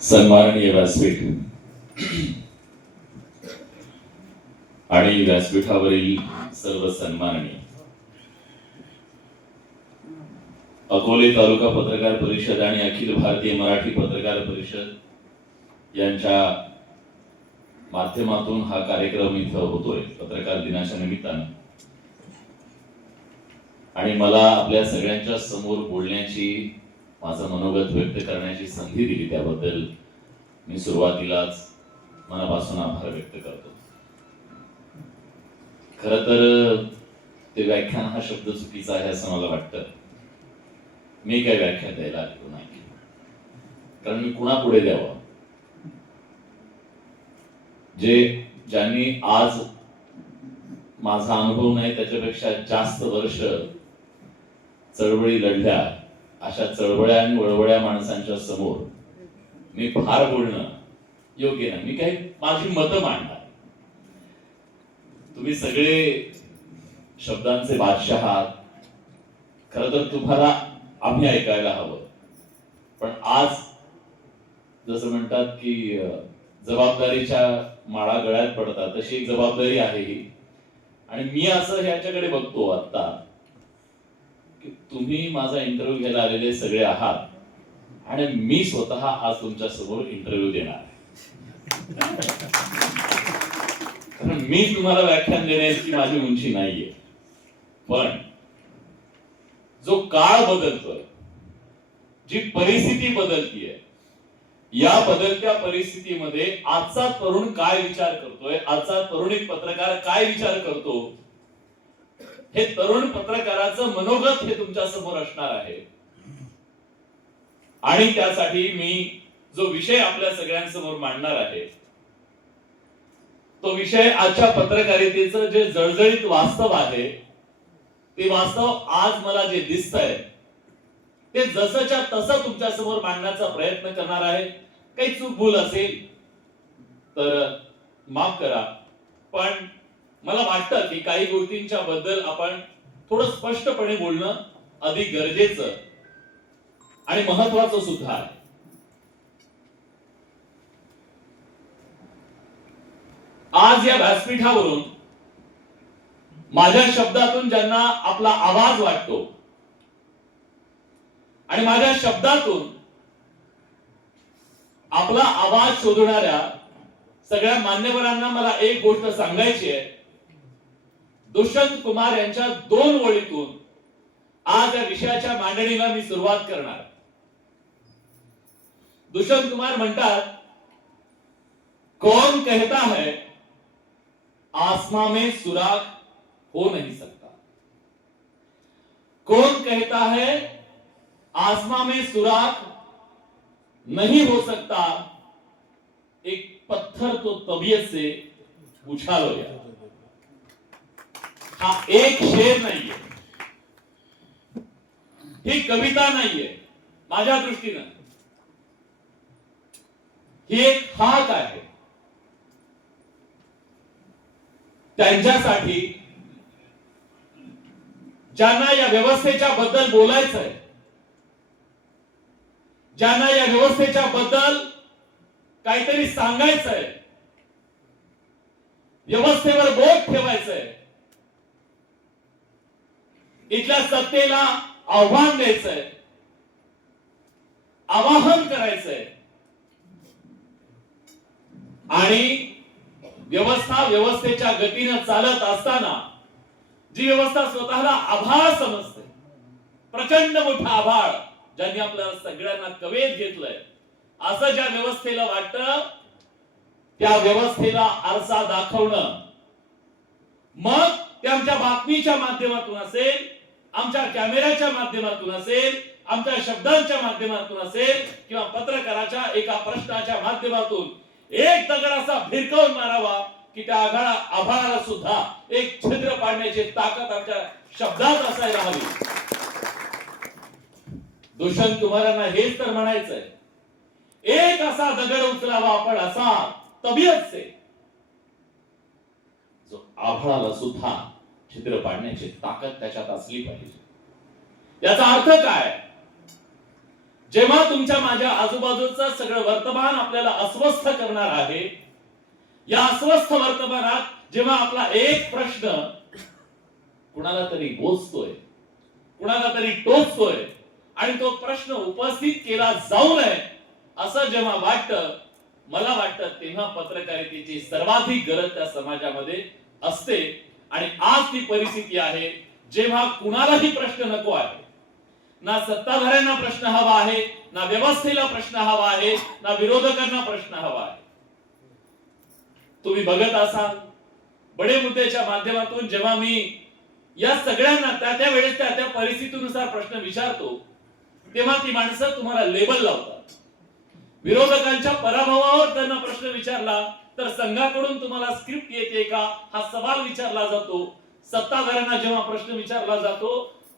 सन्माननीय व्यासपीठ आणि व्यासपीठावरील सर्व सन्माननीय अकोले तालुका पत्रकार परिषद आणि अखिल भारतीय मराठी पत्रकार परिषद यांच्या माध्यमातून हा कार्यक्रम इथं होतोय पत्रकार दिनाच्या निमित्तानं। आणि मला आपल्या सगळ्यांच्या समोर बोलण्याची, माझं मनोगत व्यक्त करण्याची संधी दिली त्याबद्दल मी सुरुवातीलाच मनापासून आभार व्यक्त करतो। खरं तर ते व्याख्यान हा शब्द चुकीचा आहे असं मला वाटतं। मी काय व्याख्या द्यायला आलेलो नाही, कारण मी कुणापुढे द्यावं। ज्यांनी आज माझा अनुभव नाही त्याच्यापेक्षा जास्त वर्ष चळवळी लढल्या, अशा चळवळ्या आणि वळवळ्या माणसांच्या समोर मी फार बोलणं योग्य नाही। मी काही माझी मतं मांडणार, तुम्ही सगळे शब्दांचे बादशाह आहात। खरं तर तुम्हाला आम्ही ऐकायला हवं, पण आज जसं म्हणतात की जबाबदारीच्या माळा गळ्यात पडतात, तशी एक जबाबदारी आहे ही। आणि मी असं ह्याच्याकडे बघतो आता की तुम्ही माझा इंटरव्ह्यू घ्यायला आलेले सगळे आहात आणि मी स्वतः आज तुमच्या समोर इंटरव्ह्यू देणार आहे। कारण मी तुम्हाला व्याख्यान देण्याची माझी उंची नाहीये, पण जो काळ बदलतोय, जी परिस्थिती बदलतीये, या बदलत्या परिस्थितीमध्ये आजचा तरुण काय विचार करतोय, आजचा तरुणी पत्रकार काय विचार करतो, हे तरुण पत्रकाराचं मनोगत हे तुमच्या समोर असणार आहे। आणि त्यासाठी मी जो विषय आपल्या सगळ्यांसमोर मांडणार आहे, तो विषय आजच्या पत्रकारितेचं जे जळजळीत वास्तव आहे, ते वास्तव आज मला जे दिसतंय ते जसंच्या तसं तुमच्या समोर मांडण्याचा प्रयत्न करणार आहे। काही चूक भूल असेल तर माफ करा, पण मला वाटतं की काही गोष्टींच्या बद्दल आपण थोडं स्पष्टपणे बोलणं अधिक गरजेचं आणि महत्वाचं सुद्धा आहे। आज या व्यासपीठावरून माझ्या शब्दातून ज्यांना आपला आवाज वाटतो आणि माझ्या शब्दातून आपला आवाज शोधणाऱ्या सगळ्या मान्यवरांना मला एक गोष्ट सांगायची आहे। दुष्यंत कुमार यांच्या 2 ओळीतून आज या विषयाच्या मांडणीला मी सुरुवात करणार। दुष्यंत कुमार म्हणतात, कौन कहता है आसमां में सुराग हो नहीं सकता, कौन कहता है आसमां में सुराग नहीं हो सकता, एक पत्थर तो तबीयत से उछाल हो गया। हा एक शेर नाहीये, ही कविता नाहीये, माझ्या दृष्टीनं ही एक हाक आहे त्यांच्यासाठी ज्यांना या व्यवस्थेच्या बद्दल बोलायचंय, ज्यांना या व्यवस्थेच्या बद्दल काहीतरी सांगायचंय, व्यवस्थेवर बोट ठेवायचंय, इथल्या सत्तेला आव्हान द्यायचंय, आवाहन करायचंय आणि व्यवस्थेच्या गतीनं चालत असताना जी व्यवस्था स्वतःला आभाळ समजते, प्रचंड मोठा आभाळ ज्यांनी आपल्याला सगळ्यांना कवेत घेतलंय, असं ज्या व्यवस्थेला वाटतं, त्या व्यवस्थेला आरसा दाखवणं, मग ते आमच्या बातमीच्या माध्यमातून असेल, आमच्या कॅमेऱ्याच्या माध्यमातून असेल, आमच्या शब्दांच्या माध्यमातून असेल, किंवा पत्रकाराच्या एका प्रश्नाच्या माध्यमातून एक दगड असा भिरकावून मारावा की त्या आभाळाला सुद्धा एक छिद्र पाडण्याची ताकद आमच्या शब्दात असायला हवी। दुष्यंत कुमारांना हेच तर म्हणायचंय, एक असा दगड उचलावा आपण असा तबीयत से, जो आभाळाला सुद्धा छिद्र पाडण्याची ताकद त्याच्यात असली पाहिजे। याचा अर्थ काय? जेव्हा तुमच्या माझ्या आजूबाजूचं सगळं वर्तमान आपल्याला अस्वस्थ करणार आहे, या अस्वस्थ वर्तमानात जेव्हा आपला एक प्रश्न कुणाला तरी बोचतोय, कुणाला तरी टोचतोय आणि तो प्रश्न उपस्थित केला जाऊ नये असं जेव्हा वाटतं, मला वाटतं तेव्हा पत्रकारितेची सर्वाधिक गरज त्या समाजामध्ये असते. आणि आज ती परिस्थिती आहे जेव्हा कुणालाही प्रश्न नको आहे. ना सत्ताधाऱ्यांना प्रश्न हवा आहे, ना व्यवस्थेला प्रश्न हवा आहे, ना विरोधकांना प्रश्न हवा आहे. तुम्ही बघत असाल बडे मुद्द्याच्या माध्यमातून जेव्हा मी या सगळ्यांना त्या वेळेस त्या परिस्थितीनुसार प्रश्न विचारतो, तेव्हा ती माणसं तुम्हाला लेबल लावतात. विरोधकांच्या पराभवावर त्यांना प्रश्न विचारला तर संघाकडून तुम्हाला स्क्रिप्ट येते का हा सवाल विचारला जातो. सत्ताधाऱ्यांना जेव्हा प्रश्न विचारला जातो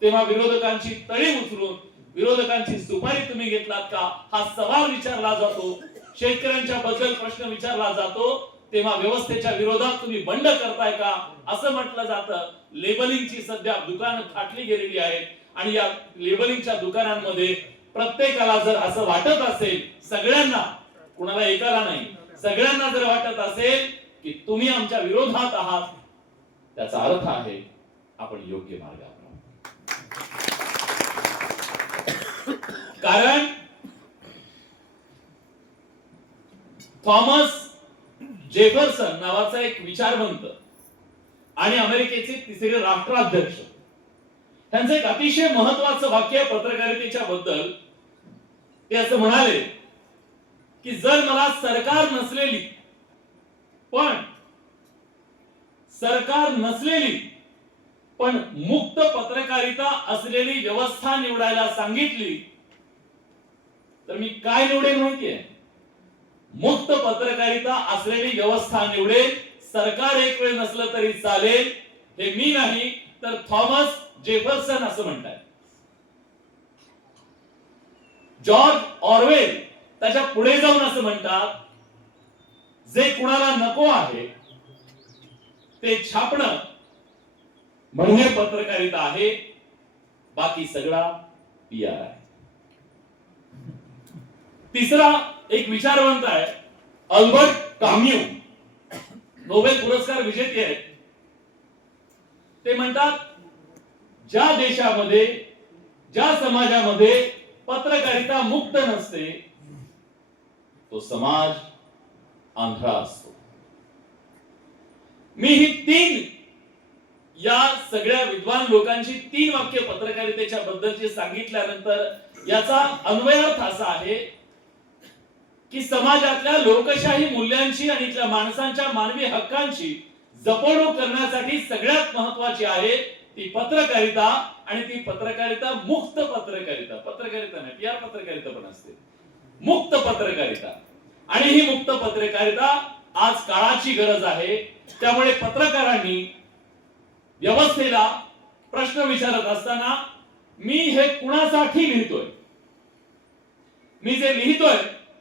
तेव्हा विरोधकांची तळी उचलून विरोधकांची सुपारी तुम्ही घेतलात का हा सवाल विचारला जातो. शेतकऱ्यांच्या बद्दल प्रश्न विचारला जातो तेव्हा व्यवस्थेच्या विरोधात तुम्ही बंड करताय का असं म्हटलं जातं. लेबलिंगची सध्या दुकानं थाटली गेलेली आहेत आणि या लेबलिंगच्या दुकानांमध्ये प्रत्येकाला जर असं वाटत असेल, सगळ्यांना, कुणाला एकाला नाही, सगळ्यांना जर वाटत असेल की तुम्ही आमच्या विरोधात आहात, त्याचा अर्थ आहे आपण योग्य मार्गावर. कारण थॉमस जेफरसन नावाचा एक विचारवंत आणि अमेरिकेचे तिसरे राष्ट्राध्यक्ष, त्यांचं एक अतिशय महत्वाचं वाक्य पत्रकारितेच्या बद्दल. ते असं म्हणाले की जर मला सरकार नसलेली पण मुक्त पत्रकारिता असलेली व्यवस्था निवडायला सांगितली तर मी काय निवडेल माहितीये? मुक्त पत्रकारिता असलेली व्यवस्था निवडेल. सरकार एक वेळ नसलं तरी चालेल. हे मी नाही तर थॉमस जेफरसन असं म्हणतात. जॉर्ज ऑरवेल त्याच्या पुढे जाऊन असं म्हणतात, जे कुणाला नको आहे ते छापणं म्हणजे पत्रकारिता आहे, बाकी सगळा PR आहे. तिसरा एक विचारवंत आहे अल्बर्ट काम्यू, नोबेल पुरस्कार विजेते आहेत. ते म्हणतात, ज्या देशामध्ये, ज्या समाजामध्ये पत्रकारिता मुक्त नसते तो समाज आंधळा असतो. मी ही तीन, या सगळ्या विद्वान लोकांची 3 वाक्य पत्रकारितेच्या बद्दलची सांगितल्यानंतर याचा अन्वयार्थ असा आहे की समाजातल्या लोकशाही मूल्यांची आणि इथल्या माणसांच्या मानवी हक्कांची जपवणूक करण्यासाठी सगळ्यात महत्वाची आहे ती पत्रकारिता. आणि ती पत्रकारिता मुक्त पत्रकारिता, पत्रकारिता नाही, PR पत्रकारिता पण असते, मुक्त पत्रकारिता. आणि ही मुक्त पत्रकारिता आज काळाची गरज आहे. त्यामुळे पत्रकारांनी व्यवस्थेला प्रश्न विचारत असताना मी हे कुणासाठी लिहितोय, मी जे लिहितोय,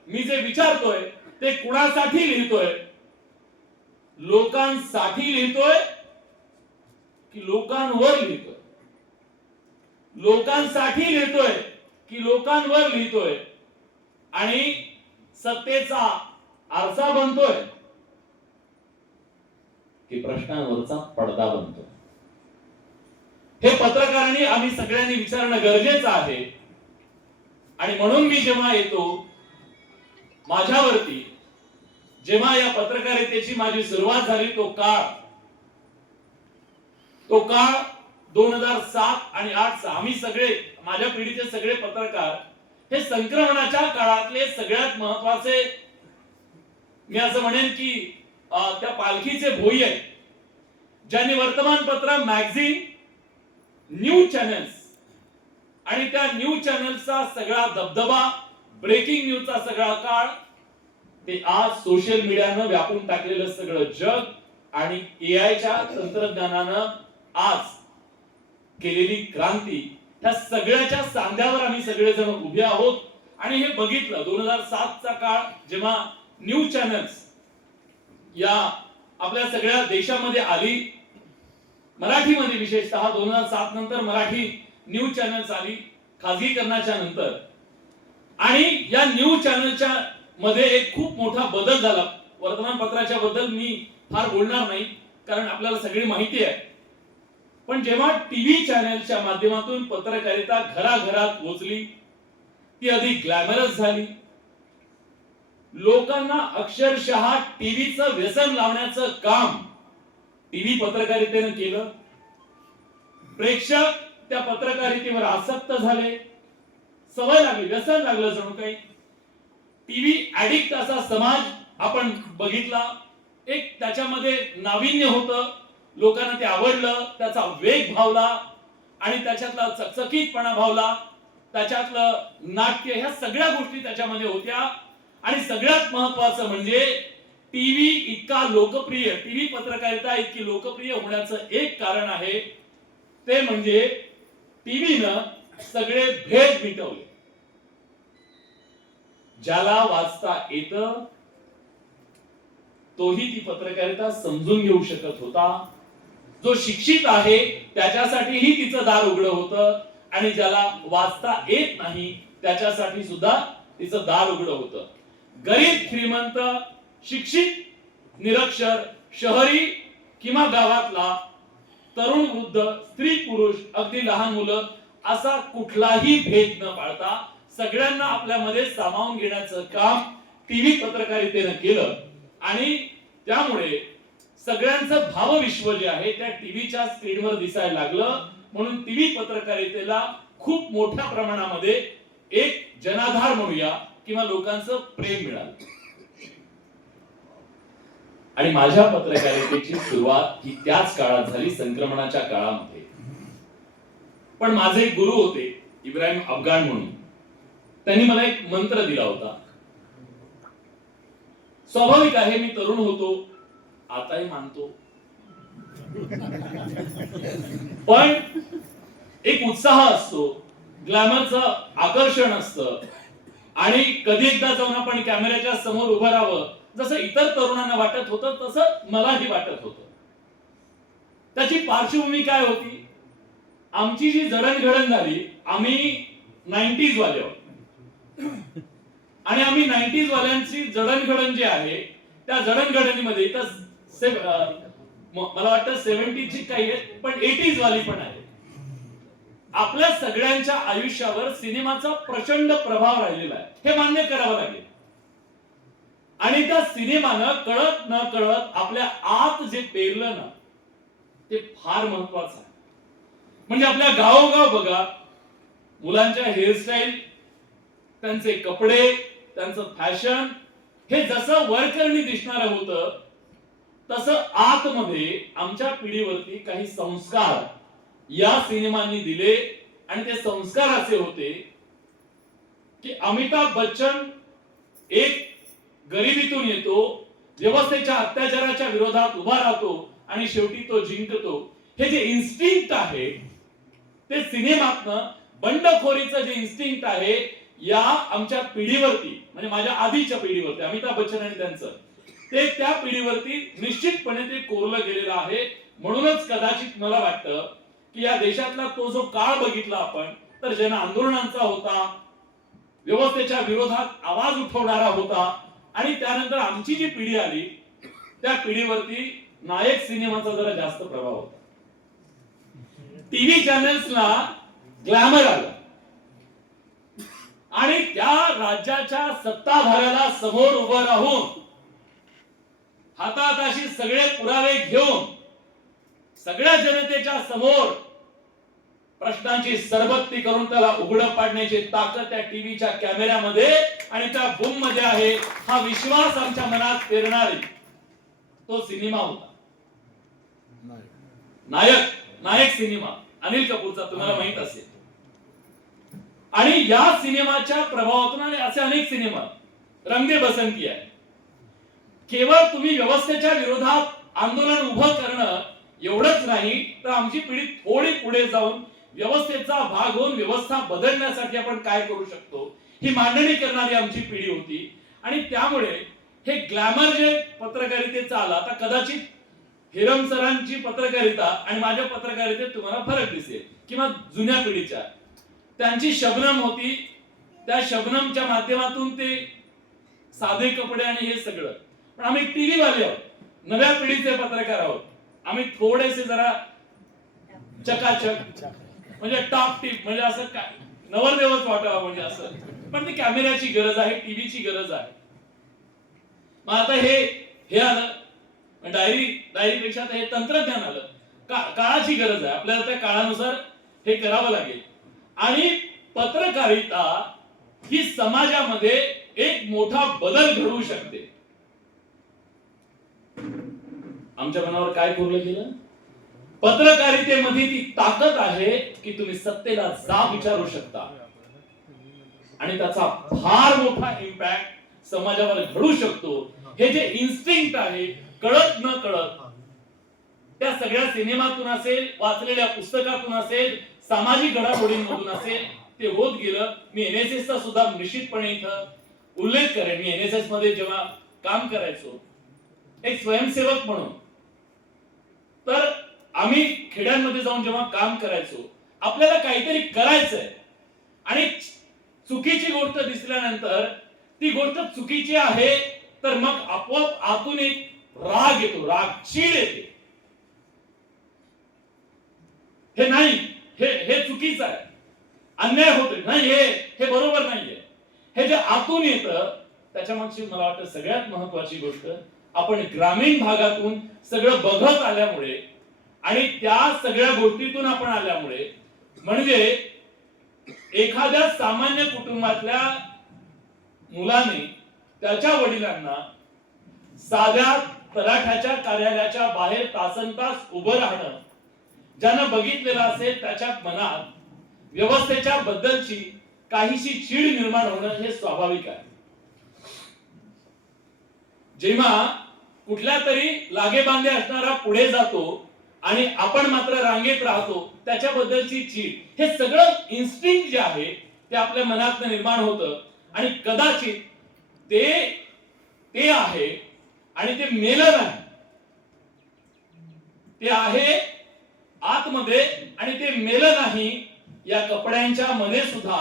मी जे विचारतोय ते कुणासाठी लिहितोय? लोकांसाठी लिहितोय की लोकांवर लिहितोय? लोकांसाठी लिहितोय की लोकांवर लिहितोय? आणि सत्तेचा आरसा बनतोय की प्रश्नांवरचा पडदा बनतोय? हे पत्रकारांनी, आम्ही सगळ्यांनी विचारणं गरजेचं आहे. आणि म्हणून मी जेव्हा येतो, माझ्यावरती जेव्हा या पत्रकारितेची माझी सुरुवात झाली, तो काळ 2007 आणि 2008 आम्ही सगळे, माझ्या पिढीचे सगळे पत्रकार हे संक्रमणाच्या काळातले सगळ्यात महत्वाचे, मी असं म्हणेन की त्या पालखीचे भोई आहे, ज्यांनी वर्तमानपत्र, मॅगझिन, न्यूज चॅनल्स आणि त्या न्यूज चॅनल्सचा सगळा दबदबा, ब्रेकिंग न्यूजचा सगळा काळ, ते आज सोशल मीडियानं व्यापून टाकलेलं सगळं जग आणि AIच्या तंत्रज्ञानानं आज केलेली क्रांती, त्या सगळ्याच्या सांध्यावर आम्ही सगळेजण उभे आहोत. आणि हे बघितलं 2007चा काळ, जेव्हा न्यूज चॅनल्स या आपल्या सगळ्या देशामध्ये आली, मराठीमध्ये विशेषतः 2007 नंतर मराठी न्यूज चॅनल्स आली खाजगीकरणाच्या नंतर. आणि या न्यूज चॅनलच्या मध्ये एक खूप मोठा बदल झाला. वर्तमानपत्राच्या बद्दल मी फार बोलणार नाही, कारण आपल्याला सगळी माहिती आहे. पण जेव्हा टीव्ही चॅनलच्या माध्यमातून पत्रकारिता घराघरात पोहोचली, ती अधिक ग्लॅमरस झाली. लोकांना अक्षरशः टीव्हीचं व्यसन लावण्याचं काम टीव्ही पत्रकारितेनं केलं. प्रेक्षक त्या पत्रकारितेवर आसक्त झाले, सवय लागली, व्यसन लागलं जणू काही. टीव्ही ऍडिक्ट असा समाज आपण बघितला. एक त्याच्यामध्ये नाविन्य होतं, लोकांना ते आवडलं, त्याचा वेग भावला आणि त्याच्यातला चकचकीतपणा भावला, त्याच्यातलं नाट्य, ह्या सगळ्या गोष्टी त्याच्यामध्ये होत्या. आणि सगळ्यात महत्वाचं म्हणजे टीव्ही इतका लोकप्रिय, टीव्ही पत्रकारिता इतकी लोकप्रिय होण्याचं एक कारण आहे, ते म्हणजे टीव्हीनं सगळे भेद मिटवले. ज्याला वाचता येतं तोही ती पत्रकारिता समजून घेऊ शकत होता. जो शिक्षित आहे त्याच्यासाठीही तिचं दार उघडं होतं, आणि ज्याला वाचता येत नाही त्याच्यासाठी सुद्धा तिचं दार उघडं होतं. गरीब श्रीमंत, शिक्षित निरक्षर, शहरी किंवा गावातला, तरुण वृद्ध, स्त्री पुरुष, अगदी लहान मुलं, असा कुठलाही भेद न पाळता सगळ्यांना आपल्यामध्ये सामावून घेण्याचं काम टीव्ही पत्रकारितेनं केलं. आणि त्यामुळे सगळ्यांचं भावविश्व जे आहे त्या टीव्हीच्या स्क्रीनवर दिसायला लागलं. म्हणून टीव्ही पत्रकारितेला खूप मोठ्या प्रमाणामध्ये एक जनाधार म्हणूया किंवा लोकांचं प्रेम मिळालं. आणि माझ्या पत्रकारितेची सुरुवात ही त्याच काळात झाली, संक्रमणाच्या काळामध्ये. पण माझे एक गुरु होते, इब्राहिम अफगाण म्हणून. त्यांनी मला एक मंत्र दिला होता. स्वाभाविक आहे, मी तरुण होतो, आताही मानतो, पण एक उत्साह असतो, ग्लॅमरचं आकर्षण असतं. आणि कधी एकदा जाऊन आपण कॅमेऱ्याच्या समोर उभं राहावं, जसं इतर तरुणांना वाटत होतं तसं मलाही वाटत होतं. त्याची पार्श्वभूमी काय होती? आमची जी जडणघडण झाली, आम्ही 90s वाले आहोत, आणि आम्ही 90s वाल्यांची जडणघडण जी आहे त्या जडणघडणीमध्ये मला वाटतं 70s ची काही आहे, पण 80s वाली पण आहे. आपल्या सगळ्यांच्या आयुष्यावर सिनेमाचा प्रचंड प्रभाव राहिलेला आहे, हे मान्य करावं लागेल. आणि त्या सिनेमानं कळत न कळत आपल्या आत जे पेरलं ना, ते फार महत्वाचं आहे. म्हणजे आपल्या गावोगाव बघा, मुलांच्या हेअरस्टाईल, त्यांचे कपडे, त्यांचं फॅशन, हे जसं वरकरणी दिसणार होतं तसं आतमध्ये आमच्या पिढीवरती काही संस्कार या सिनेमांनी दिले. आणि ते संस्कार असे होते की अमिताभ बच्चन एक गरिबीतून येतो, व्यवस्थेच्या अत्याचाराच्या विरोधात उभा राहतो आणि शेवटी तो जिंकतो. हे जे इन्स्टिंक्ट आहे ते सिनेमातनं, बंडखोरीचं जे इन्स्टिंक्ट आहे या आमच्या पिढीवरती, म्हणजे माझ्या आधीच्या पिढीवरती, अमिताभ बच्चन आणि त्यांचं, ते त्या पिढीवरती निश्चितपणे ते कोरलं गेलेलं आहे. म्हणूनच कदाचित मला वाटतं की या देशातला तो जो काळ बघितला आपण, तर जन आंदोलनांचा होता, व्यवस्थेच्या विरोधात आवाज उठवणारा होता. आणि त्यानंतर आमची जी पिढी आली त्या पिढीवरती नायक सिनेमाचा जरा जास्त प्रभाव होता. टीव्ही चॅनल्सला ग्लॅमर आलं आणि त्या राज्याच्या सत्ताधाऱ्याला समोर उभं राहून हातात अशी सगळे पुरावे घेऊन सगळ्या जनतेच्या समोर प्रश्नांची सरबत्ती करून त्याला उघडं पाडण्याची ताकद त्या टीव्हीच्या कॅमेऱ्यामध्ये आणि त्या बूम मध्ये आहे. हा विश्वास आमच्या मनात पेरणारी तो सिनेमा होता, नायक सिनेमा, अनिल कपूरचा, तुम्हाला माहित असेल. आणि या सिनेमाच्या प्रभावातून आणि असे अनेक सिनेमा, रंग दे बसंती आहे, केवळ तुम्ही व्यवस्थेच्या विरोधात आंदोलन उभं करणं एवढंच नाही, तर आमची पिढी थोडी पुढे जाऊन व्यवस्थेचा भाग होऊन व्यवस्था बदलण्यासाठी आपण काय करू शकतो ही मांडणी करणारी आमची पिढी होती. आणि त्यामुळे हे ग्लॅमर जे पत्रकारितेचा आला, आता कदाचित हिरम सरांची पत्रकारिता आणि माझ्या पत्रकारितेत तुम्हाला फरक दिसेल, किंवा जुन्या पिढीच्या, त्यांची शबनम होती, त्या शबनमच्या माध्यमातून ते साधे कपडे आणि हे सगळं. पण आम्ही टीव्ही वाले आहोत, नव्या पिढीचे पत्रकार आहोत. आम्ही थोडेसे जरा चकाचक, म्हणजे टॉप टिप, म्हणजे असं काय नवरदेवच वाटावं म्हणजे असं. पण ती कॅमेऱ्याची गरज आहे, टीव्हीची गरज आहे. मग आता हे आलं, डायरीपेक्षा हे तंत्रज्ञान आलं. काळाची गरज आहे, आपल्याला त्या काळानुसार हे करावं लागेल. आणि पत्रकारिता ही समाजामध्ये एक मोठा बदल घडवू शकते. आमच्या मनावर काय कोरलं गेलं? पत्रकारितेमध्ये ती ताकद आहे की तुम्ही सत्तेला जाब विचारू शकता आणि त्याचा फार मोठा इम्पॅक्ट समाजावर घडू शकतो. हे जे इन्स्टिंक्ट आहे, कळत न कळत, त्या सगळ्या सिनेमातून असेल, वाचलेल्या पुस्तकातून असेल, सामाजिक घडामोडींमधून असेल, ते होत गेलं. मी एनएसएस चा सुद्धा निश्चितपणे इथं उल्लेख करेन. मी एनएसएस मध्ये जेव्हा काम करायचो एक स्वयंसेवक म्हणून, तर आम्ही खेड्यांमध्ये जाऊन जेव्हा काम करायचो, आपल्याला काहीतरी करायचंय आणि चुकीची गोष्ट दिसल्यानंतर ती गोष्ट चुकीची आहे, तर मग आपोआप आतून एक राग येतो, चीड येते. हे नाही, हे चुकीचं आहे, अन्याय होतोय, नाही हे बरोबर नाहीये. हे जे आतून येतं त्याच्यामागची मला वाटतं सगळ्यात महत्वाची गोष्ट, आपण ग्रामीण भागातून सगळं बघत आल्यामुळे आणि त्या सगळ्या गोष्टीतून आपण आल्यामुळे, म्हणजे एखाद्या सामान्य कुटुंबातल्या मुलाने त्याच्या वडिलांना साध्या तलाठ्याच्या कार्यालयाच्या बाहेर तासनतास उभं राहणं, ज्यानं बघितलेलं असेल त्याच्या मनात व्यवस्थेच्या बद्दलची काहीशी चीड निर्माण होणं हे स्वाभाविक आहे. जेव्हा कुठल्या तरी लागेबांधे असणारा पुढे जातो आणि आपण मात्र रांगेत राहतो, त्याच्याबद्दलची चीड, हे सगळं इन्स्टिंक्ट जे आहे ते आपल्या मनात निर्माण होतं. आणि कदाचित ते आहे आणि ते मेलं नाही, ते आहे आतमध्ये आणि ते मेलं नाही. या कपड्यांच्या मध्ये सुद्धा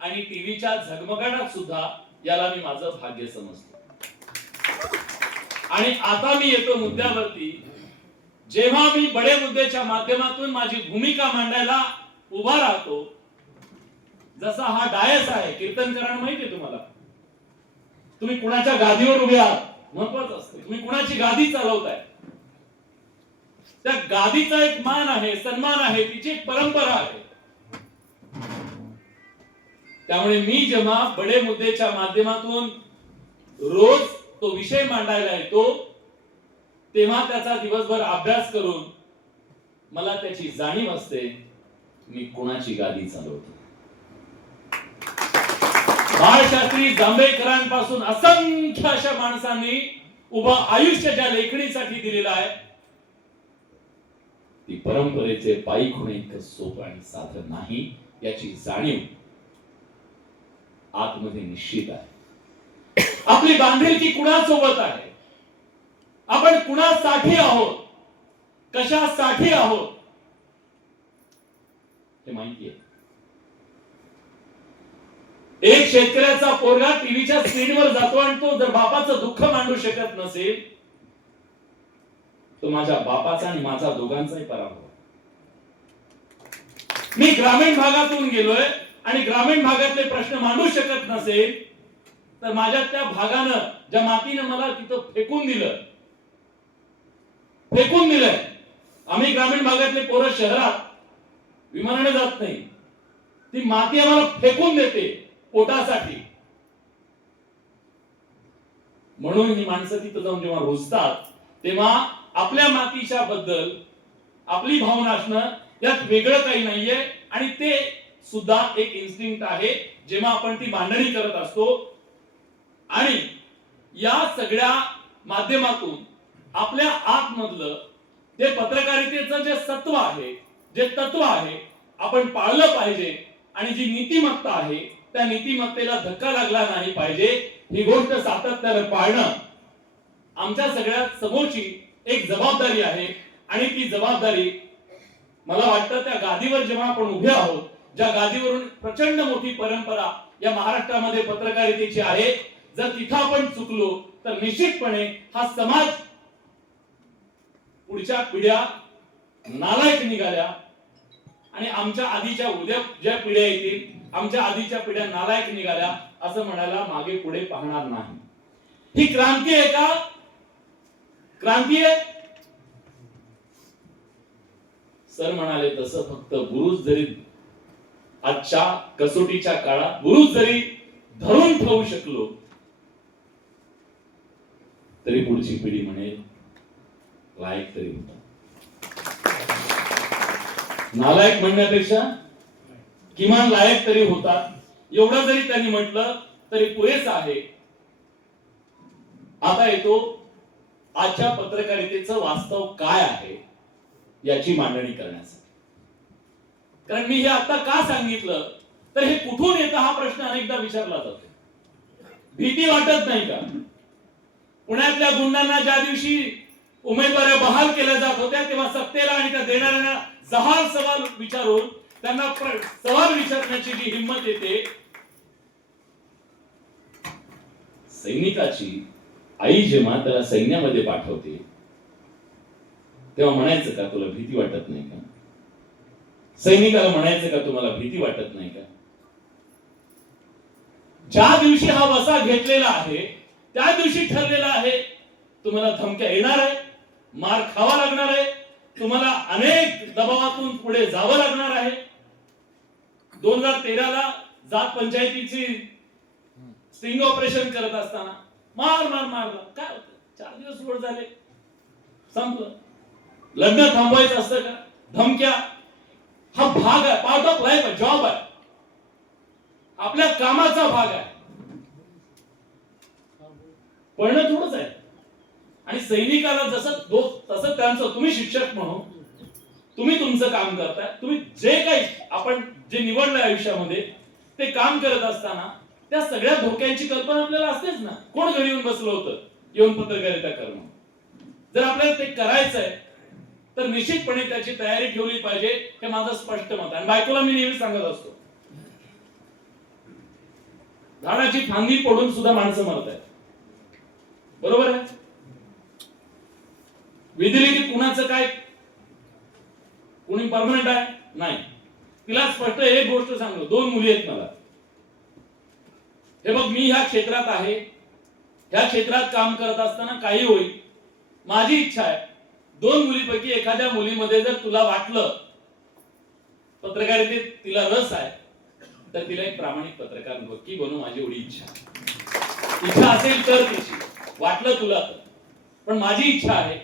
आणि टीव्हीच्या झगमगाटात सुद्धा याला मी माझं भाग्य समजतो. आणि आता मी येतो मुद्द्यावरती. जेव्हा मी बडे मुद्द्याच्या माध्यमातून माझी भूमिका मांडायला उभा राहतो, जसा हा डायस आहे, कीर्तनकारांना माहिती आहे तुम्हाला, तुम्ही कुणाच्या गादीवर उभे आहात महत्वाचं असतं, तुम्ही कुणाची गादी चालवताय, त्या गादीचा एक मान आहे, सन्मान आहे, तिची एक परंपरा आहे. त्यामुळे मी जेव्हा बडे मुद्द्याच्या माध्यमातून रोज तो विषय मांडायला येतो, तेव्हा त्याचा दिवसभर अभ्यास करून मला त्याची जाणीव असते, मी कोणाची गादी चालवतो. बाळशास्त्री जांभेकरांपासून असंख्य अशा माणसांनी उभं आयुष्य ज्या लेखणीसाठी दिलेलं आहे, ती परंपरेचे पायी होणे इतकं सोपं आणि साधं नाही, याची जाणीव आतमध्ये निश्चित आहे. आपली बांधिलकी कुणासोबत आहे, आपण कुणासाठी आहोत, कशासाठी आहोत, हे माहिती आहे. एक शेतकऱ्याचा पोरगा टीव्हीच्या स्क्रीनवर जातो आणि तो जर बापाचं दुःख मांडू शकत नसेल, तो माझ्या बापाचा आणि माझा दोघांचाही पराभव. मी ग्रामीण भागातून गेलोय आणि ग्रामीण भागातले प्रश्न मांडू शकत नसेल, तर माझ्या त्या भागानं, ज्या मातीनं मला तिथं फेकून दिलंय. आम्ही ग्रामीण भागातले पोरं शहरात विमानाने जात नाही, ती माती आम्हाला फेकून देते पोटासाठी. म्हणून ही माणसं तिथं जाऊन जेव्हा रुजतात, तेव्हा आपल्या मातीच्या बद्दल आपली भावना असणं यात वेगळं काही नाहीये. आणि ते सुद्धा एक इन्स्टिंक्ट आहे जेव्हा आपण ती मांडणी करत असतो. आणि या सगळ्या माध्यमातून आपल्या आतमधलं जे पत्रकारितेचं जे सत्व आहे, जे तत्व आहे, आपण पाळलं पाहिजे. आणि जी नीतिमत्ता आहे, त्या नीतिमत्तेला धक्का लागला नाही पाहिजे, ही गोष्ट सातत्यानं पाळणं आमच्या सगळ्या समोरची एक जबाबदारी आहे. आणि ती जबाबदारी मला वाटतं त्या गादीवर जेव्हा आपण उभे आहोत, ज्या गादीवरून प्रचंड मोठी परंपरा या महाराष्ट्रामध्ये पत्रकारितेची आहे. जर तिथं आपण चुकलो तर निश्चितपणे हा समाज, पुढच्या पिढ्या नालायक निघाल्या आणि आमच्या आधीच्या उद्या ज्या पिढ्या येतील, आमच्या आधीच्या पिढ्या नालायक निघाल्या असं म्हणायला मागे पुढे पाहणार नाही. ही क्रांती आहे का? क्रांती आहे. सर म्हणाले तसं फक्त बुरुज जरी आजच्या कसोटीच्या काळात बुरुज जरी धरून ठेवू शकलो तरी पुढची पिढी म्हणेल लायक तरी होता. नालायक म्हणण्यापेक्षा किमान लायक तरी होता, एवढं जरी त्यांनी म्हटलं तरी पुरेसं आहे. आता येतो आजच्या पत्रकारितेचं वास्तव काय आहे याची मांडणी करण्यासाठी. कारण मी हे आता का सांगितलं तर हे कुठून येतं हा प्रश्न अनेकदा विचारला जातो. भीती वाटत नाही का? पुण्यातल्या गुंडांना ज्या दिवशी उमेदवाऱ्या बहाल केल्या जात होत्या तेव्हा सत्तेला आणि त्या देणाऱ्यांना जहाल सवाल विचारून त्यांना सवाल विचारण्याची जी हिंमत येते, सैनिकाची आई जेव्हा त्याला सैन्यामध्ये पाठवते तेव्हा म्हणायचं का तुला भीती वाटत नाही का? सैनिकाला म्हणायचं का तुम्हाला भीती वाटत नाही का? ज्या दिवशी हा वसा घेतलेला आहे त्या दिवशी ठरलेला आहे तुम्हाला धमक्या येणार आहे, मार खावा लागणार आहे, तुम्हाला अनेक दबावातून पुढे जावं लागणार आहे. 2013 ला जात पंचायतीची स्टिंग ऑपरेशन करत असताना मार मार मारला, काय होतं? 4 दिवस सोड झाले, संपलं. लग्न थांबवायचं असतं का? धमक्या हा भाग आहे, पार्ट ऑफ लाईफ आहे, जॉब आहे, आपल्या कामाचा भाग आहे. पळणं थोडंच आहे. आणि सैनिकाला तसं त्यांचं, तुम्ही शिक्षक म्हणून तुम्ही तुमचं काम करताय, तुम्ही जे काही आपण जे निवडलंय आयुष्यामध्ये ते काम करत असताना त्या सगळ्या धोक्यांची कल्पना आपल्याला असतेच ना. कोण घरी येऊन बसलं होतं येऊन पत्रकारिता करणं? जर आपल्याला ते करायचंय तर निश्चितपणे त्याची तयारी ठेवली पाहिजे, हे माझं स्पष्ट मत आहे. आणि बायकोला मी नेहमी सांगत असतो, झाडाची फांदी पडून सुद्धा माणसं मरत आहेत, बरोबर आहे? विधिलिखित कुणाचं काय, कुणी परमनंट आहे नाही. तिला स्पष्ट एक गोष्ट सांगतो, 2 मुली आहेत मला. हे बघ, मी ह्या क्षेत्रात आहे, ह्या क्षेत्रात काम करत असताना काही होईल, माझी इच्छा आहे 2 मुलीपैकी एखाद्या मुलीमध्ये जर तुला वाटलं पत्रकारितेत तिला रस आहे तर तिला एक प्रामाणिक पत्रकार नक्की बनवू, माझी एवढी इच्छा असेल तर तिची, वाटलं तुला तर. पण माझी इच्छा आहे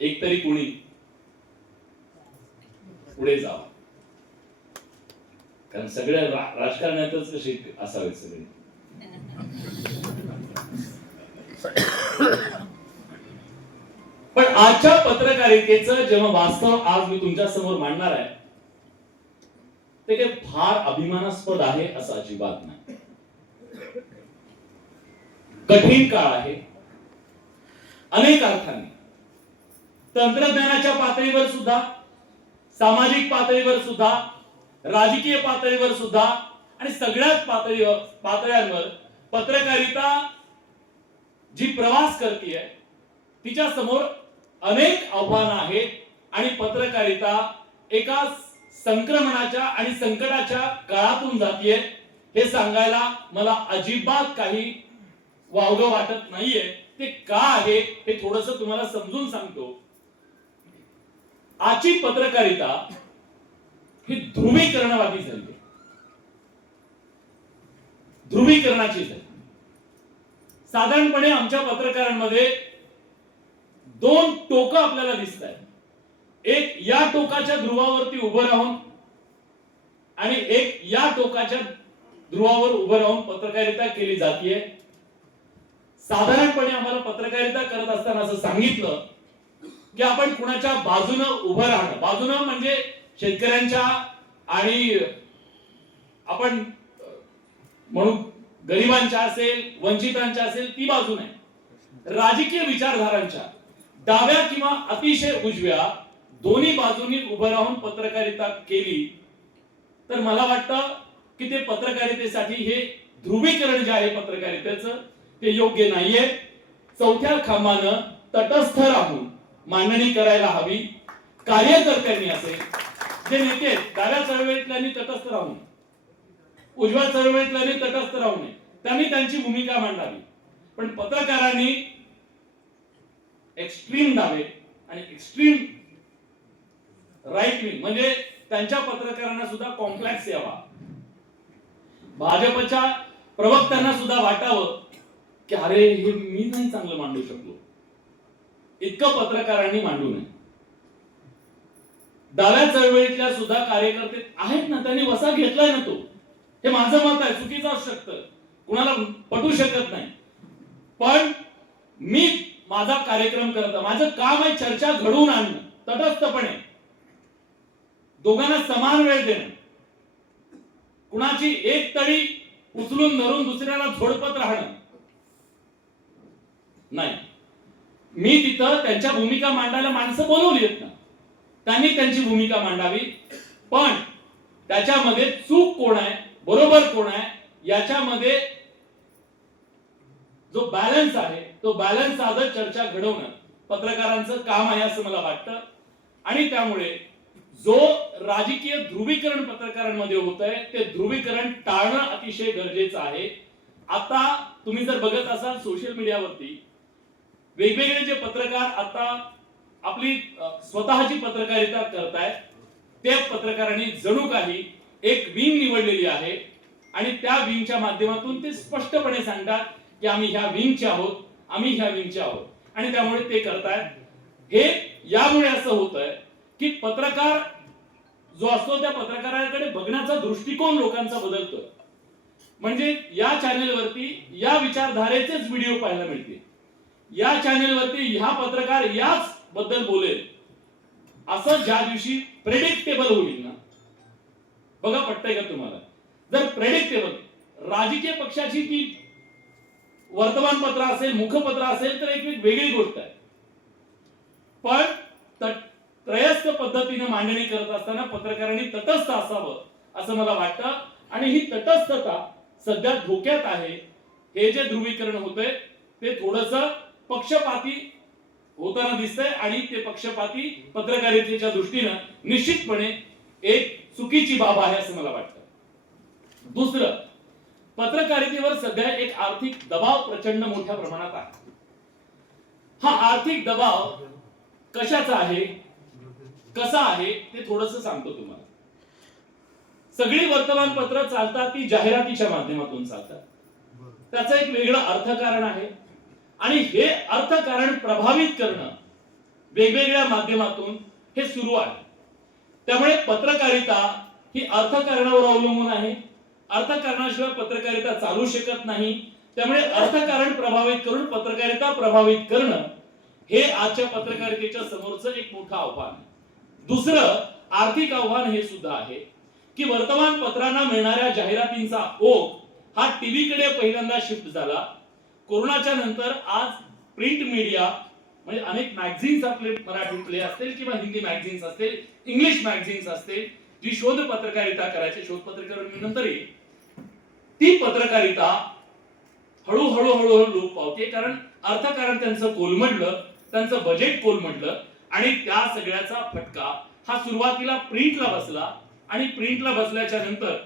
एक तरी कुणी पुढे जावं. कारण सगळ्या राजकारणातच कसे असावेत सगळे. पण आजच्या पत्रकारितेचं जेव्हा वास्तव आज मी तुमच्या समोर मांडणार आहे ते काही फार अभिमानास्पद आहे असं अजिबात नाही. कठीण काळ आहे अनेक अर्थाने. तंत्रज्ञानाच्या पातळीवर सुद्धा, सामाजिक पातळीवर सुद्धा, राजकीय पातळीवर सुद्धा आणि सगळ्याच पातळ्यांवर पत्रकारिता जी प्रवास करते तिच्या समोर अनेक आव्हानं आहेत. आणि पत्रकारिता एका संक्रमणाच्या आणि संकटाच्या काळातून जातीये हे सांगायला मला अजिबात काही वावगं वाटत नाहीये. ते का आहे हे थोडस तुम्हाला समजून सांगतो. आजची पत्रकारिता ही ध्रुवीकरणवादी झाली, ध्रुवीकरणाची झाली. साधारणपणे आमच्या पत्रकारांमध्ये 2 टोकं आपल्याला दिसत आहेत. एक या टोकाच्या ध्रुवावरती उभं राहून आणि एक या टोकाच्या ध्रुवावर उभं राहून पत्रकारिता केली जातीये. साधारणपणे आम्हाला पत्रकारिता करत असताना असं सांगितलं की आपण कुणाच्या बाजूनं उभं राहणं, बाजूनं म्हणजे शेतकऱ्यांच्या आणि आपण म्हणून गरिबांच्या असेल, वंचितांच्या असेल ती बाजू नाही. राजकीय विचारधारांच्या डाव्या किंवा अतिशय उजव्या दोन्ही बाजूंनी उभं राहून पत्रकारिता केली तर मला वाटतं की ते पत्रकारितेसाठी हे ध्रुवीकरण जे आहे पत्रकारितेचं ते योग्य नाहीये. चौथ्या खांबानं तटस्थ राहून मांडणी करायला हवी. कार्यकर्त्यांनी असेल, जे नेते डाव्या चळवळीतल्यांनी तटस्थ राहू नये, उजव्या चळवळीतल्यांनी तटस्थ राहू नये, त्यांनी त्यांची भूमिका मांडावी. पण पत्रकारांनी एक्स्ट्रीम डावे आणि एक्स्ट्रीम राईट विंग म्हणजे त्यांच्या पत्रकारांना सुद्धा कॉम्प्लेक्स यावा. भाजपच्या प्रवक्त्यांना सुद्धा वाटावं की अरे हे मी नाही चांगलं मांडू शकलो, इतकं पत्रकारांनी मांडू नये. डाव्या चळवळीतल्या सुद्धा कार्यकर्ते आहेत ना, त्यांनी वसा घेतलाय ना. तो हे माझं मत आहे, चुकीचं असू शकतं, कुणाला पटू शकत नाही. पण मी माझा कार्यक्रम करतो, माझं काम आहे चर्चा घडवून आणणं तटस्थपणे, दोघांना समान वेळ देणं, कुणाची एक तळी उचलून धरून दुसऱ्याला झोडपत राहणं नाही. मी तिथं त्यांच्या भूमिका मांडायला माणसं बोलवली आहेत ना, त्यांनी त्यांची भूमिका मांडावी. पण त्याच्यामध्ये चूक कोण आहे, बरोबर कोण आहे, याच्यामध्ये जो बॅलन्स आहे तो बॅलन्स साधत चर्चा घडवणं पत्रकारांचं काम आहे असं मला वाटतं. आणि त्यामुळे जो राजकीय ध्रुवीकरण पत्रकारांमध्ये होत आहे ते ध्रुवीकरण टाळणं अतिशय गरजेचं आहे. आता तुम्ही जर बघत असाल सोशल मीडियावरती वेगवेगळे जे पत्रकार आता आपली स्वतःची पत्रकारिता करतायत, त्या पत्रकारांनी जणू काही एक विंग निवडलेली आहे आणि त्या विंगच्या माध्यमातून ते स्पष्टपणे सांगतात की आम्ही ह्या विंगचे आहोत, आम्ही ह्या विंगचे आहोत. आणि त्यामुळे ते करतायत. हे यामुळे असं होत आहे की पत्रकार जो असतो त्या पत्रकाराकडे बघण्याचा दृष्टिकोन लोकांचा बदलतोय. म्हणजे या चॅनेलवरती या विचारधारेचेच व्हिडिओ पाहायला मिळतील, या चॅनेलवरती ह्या पत्रकार याच बद्दल बोलेल, असं ज्या दिवशी प्रेडिक्टेबल होईल ना, बघा पटतंय का तुम्हाला? जर प्रेडिक्टेबल राजकीय पक्षाची ती वर्तमानपत्र असेल, मुखपत्र असेल तर एक वेगळी गोष्ट आहे. पण त्रयस्थ पद्धतीने मांडणी करत असताना पत्रकारांनी तटस्थ असावं असं मला वाटतं. आणि ही तटस्थता सध्या धोक्यात आहे. हे जे ध्रुवीकरण होतंय ते थोडंसं पक्षपाती होताना दिसतंय आणि ते पक्षपाती पत्रकारितेच्या दृष्टीनं निश्चितपणे एक चुकीची बाब आहे असं मला वाटतं. दुसरं, पत्रकारितेवर सध्या एक आर्थिक दबाव प्रचंड मोठ्या प्रमाणात आहे. हा आर्थिक दबाव कशाचा आहे, कसा आहे ते थोडंसं सांगतो तुम्हाला. सगळी वर्तमानपत्र चालतात ती जाहिरातीच्या माध्यमातून चालतात. त्याचं एक वेगळं अर्थकारण आहे आणि हे अर्थकारण प्रभावित करणं वेगवेगळ्या माध्यमातून हे सुरू आहे. त्यामुळे पत्रकारिता ही अर्थकारणावर अवलंबून आहे. अर्थकारणाशिवाय पत्रकारिता चालू शकत नाही. त्यामुळे अर्थकारण प्रभावित करून पत्रकारिता प्रभावित करणं हे आजच्या पत्रकारितेच्या समोरचं एक मोठं आव्हान आहे. दुसरं आर्थिक आव्हान हे सुद्धा आहे की वर्तमानपत्रांना मिळणाऱ्या जाहिरातींचा ओघ हा टीव्ही कडे पहिल्यांदा शिफ्ट झाला. कोरोनाच्या नंतर आज प्रिंट मीडिया म्हणजे अनेक मॅगझिन्स आपले मराठीतले असतील किंवा हिंदी मॅगझिन्स असतील, इंग्लिश मॅगझिन्स असतील, जी शोध पत्रकारिता करायची, शोध पत्रकारितेनंतरही ती पत्रकारिता हळूहळू हळूहळू लोप पावते. कारण अर्थकारण त्यांचं कोलमडलं, त्यांचं बजेट कोलमडलं आणि त्या सगळ्याचा फटका हा सुरुवातीला प्रिंटला बसला आणि प्रिंटला बसल्याच्या नंतर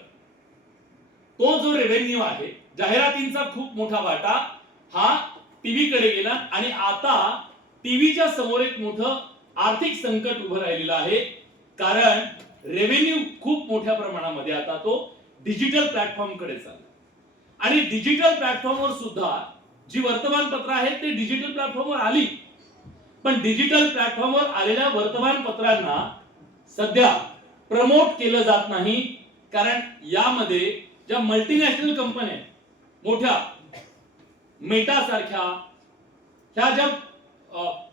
तो जो रेव्हेन्यू आहे, जाहिरातींचा खूप मोठा वाटा हा टीव्ही कडे गेला आणि आता टीव्हीच्या समोर एक मोठं आर्थिक संकट उभं राहिलेलं आहे. कारण रेव्हेन्यू खूप मोठ्या प्रमाणामध्ये आता तो डिजिटल प्लॅटफॉर्म कडे चालला आणि डिजिटल प्लॅटफॉर्मवर सुद्धा जी वर्तमानपत्र आहेत ते डिजिटल प्लॅटफॉर्मवर आली. पण डिजिटल प्लॅटफॉर्मवर आलेल्या वर्तमानपत्रांना सध्या प्रमोट केलं जात नाही. कारण यामध्ये ज्या मल्टीनॅशनल कंपन्या मोठ्या मेटा सारख्या, ह्या ज्या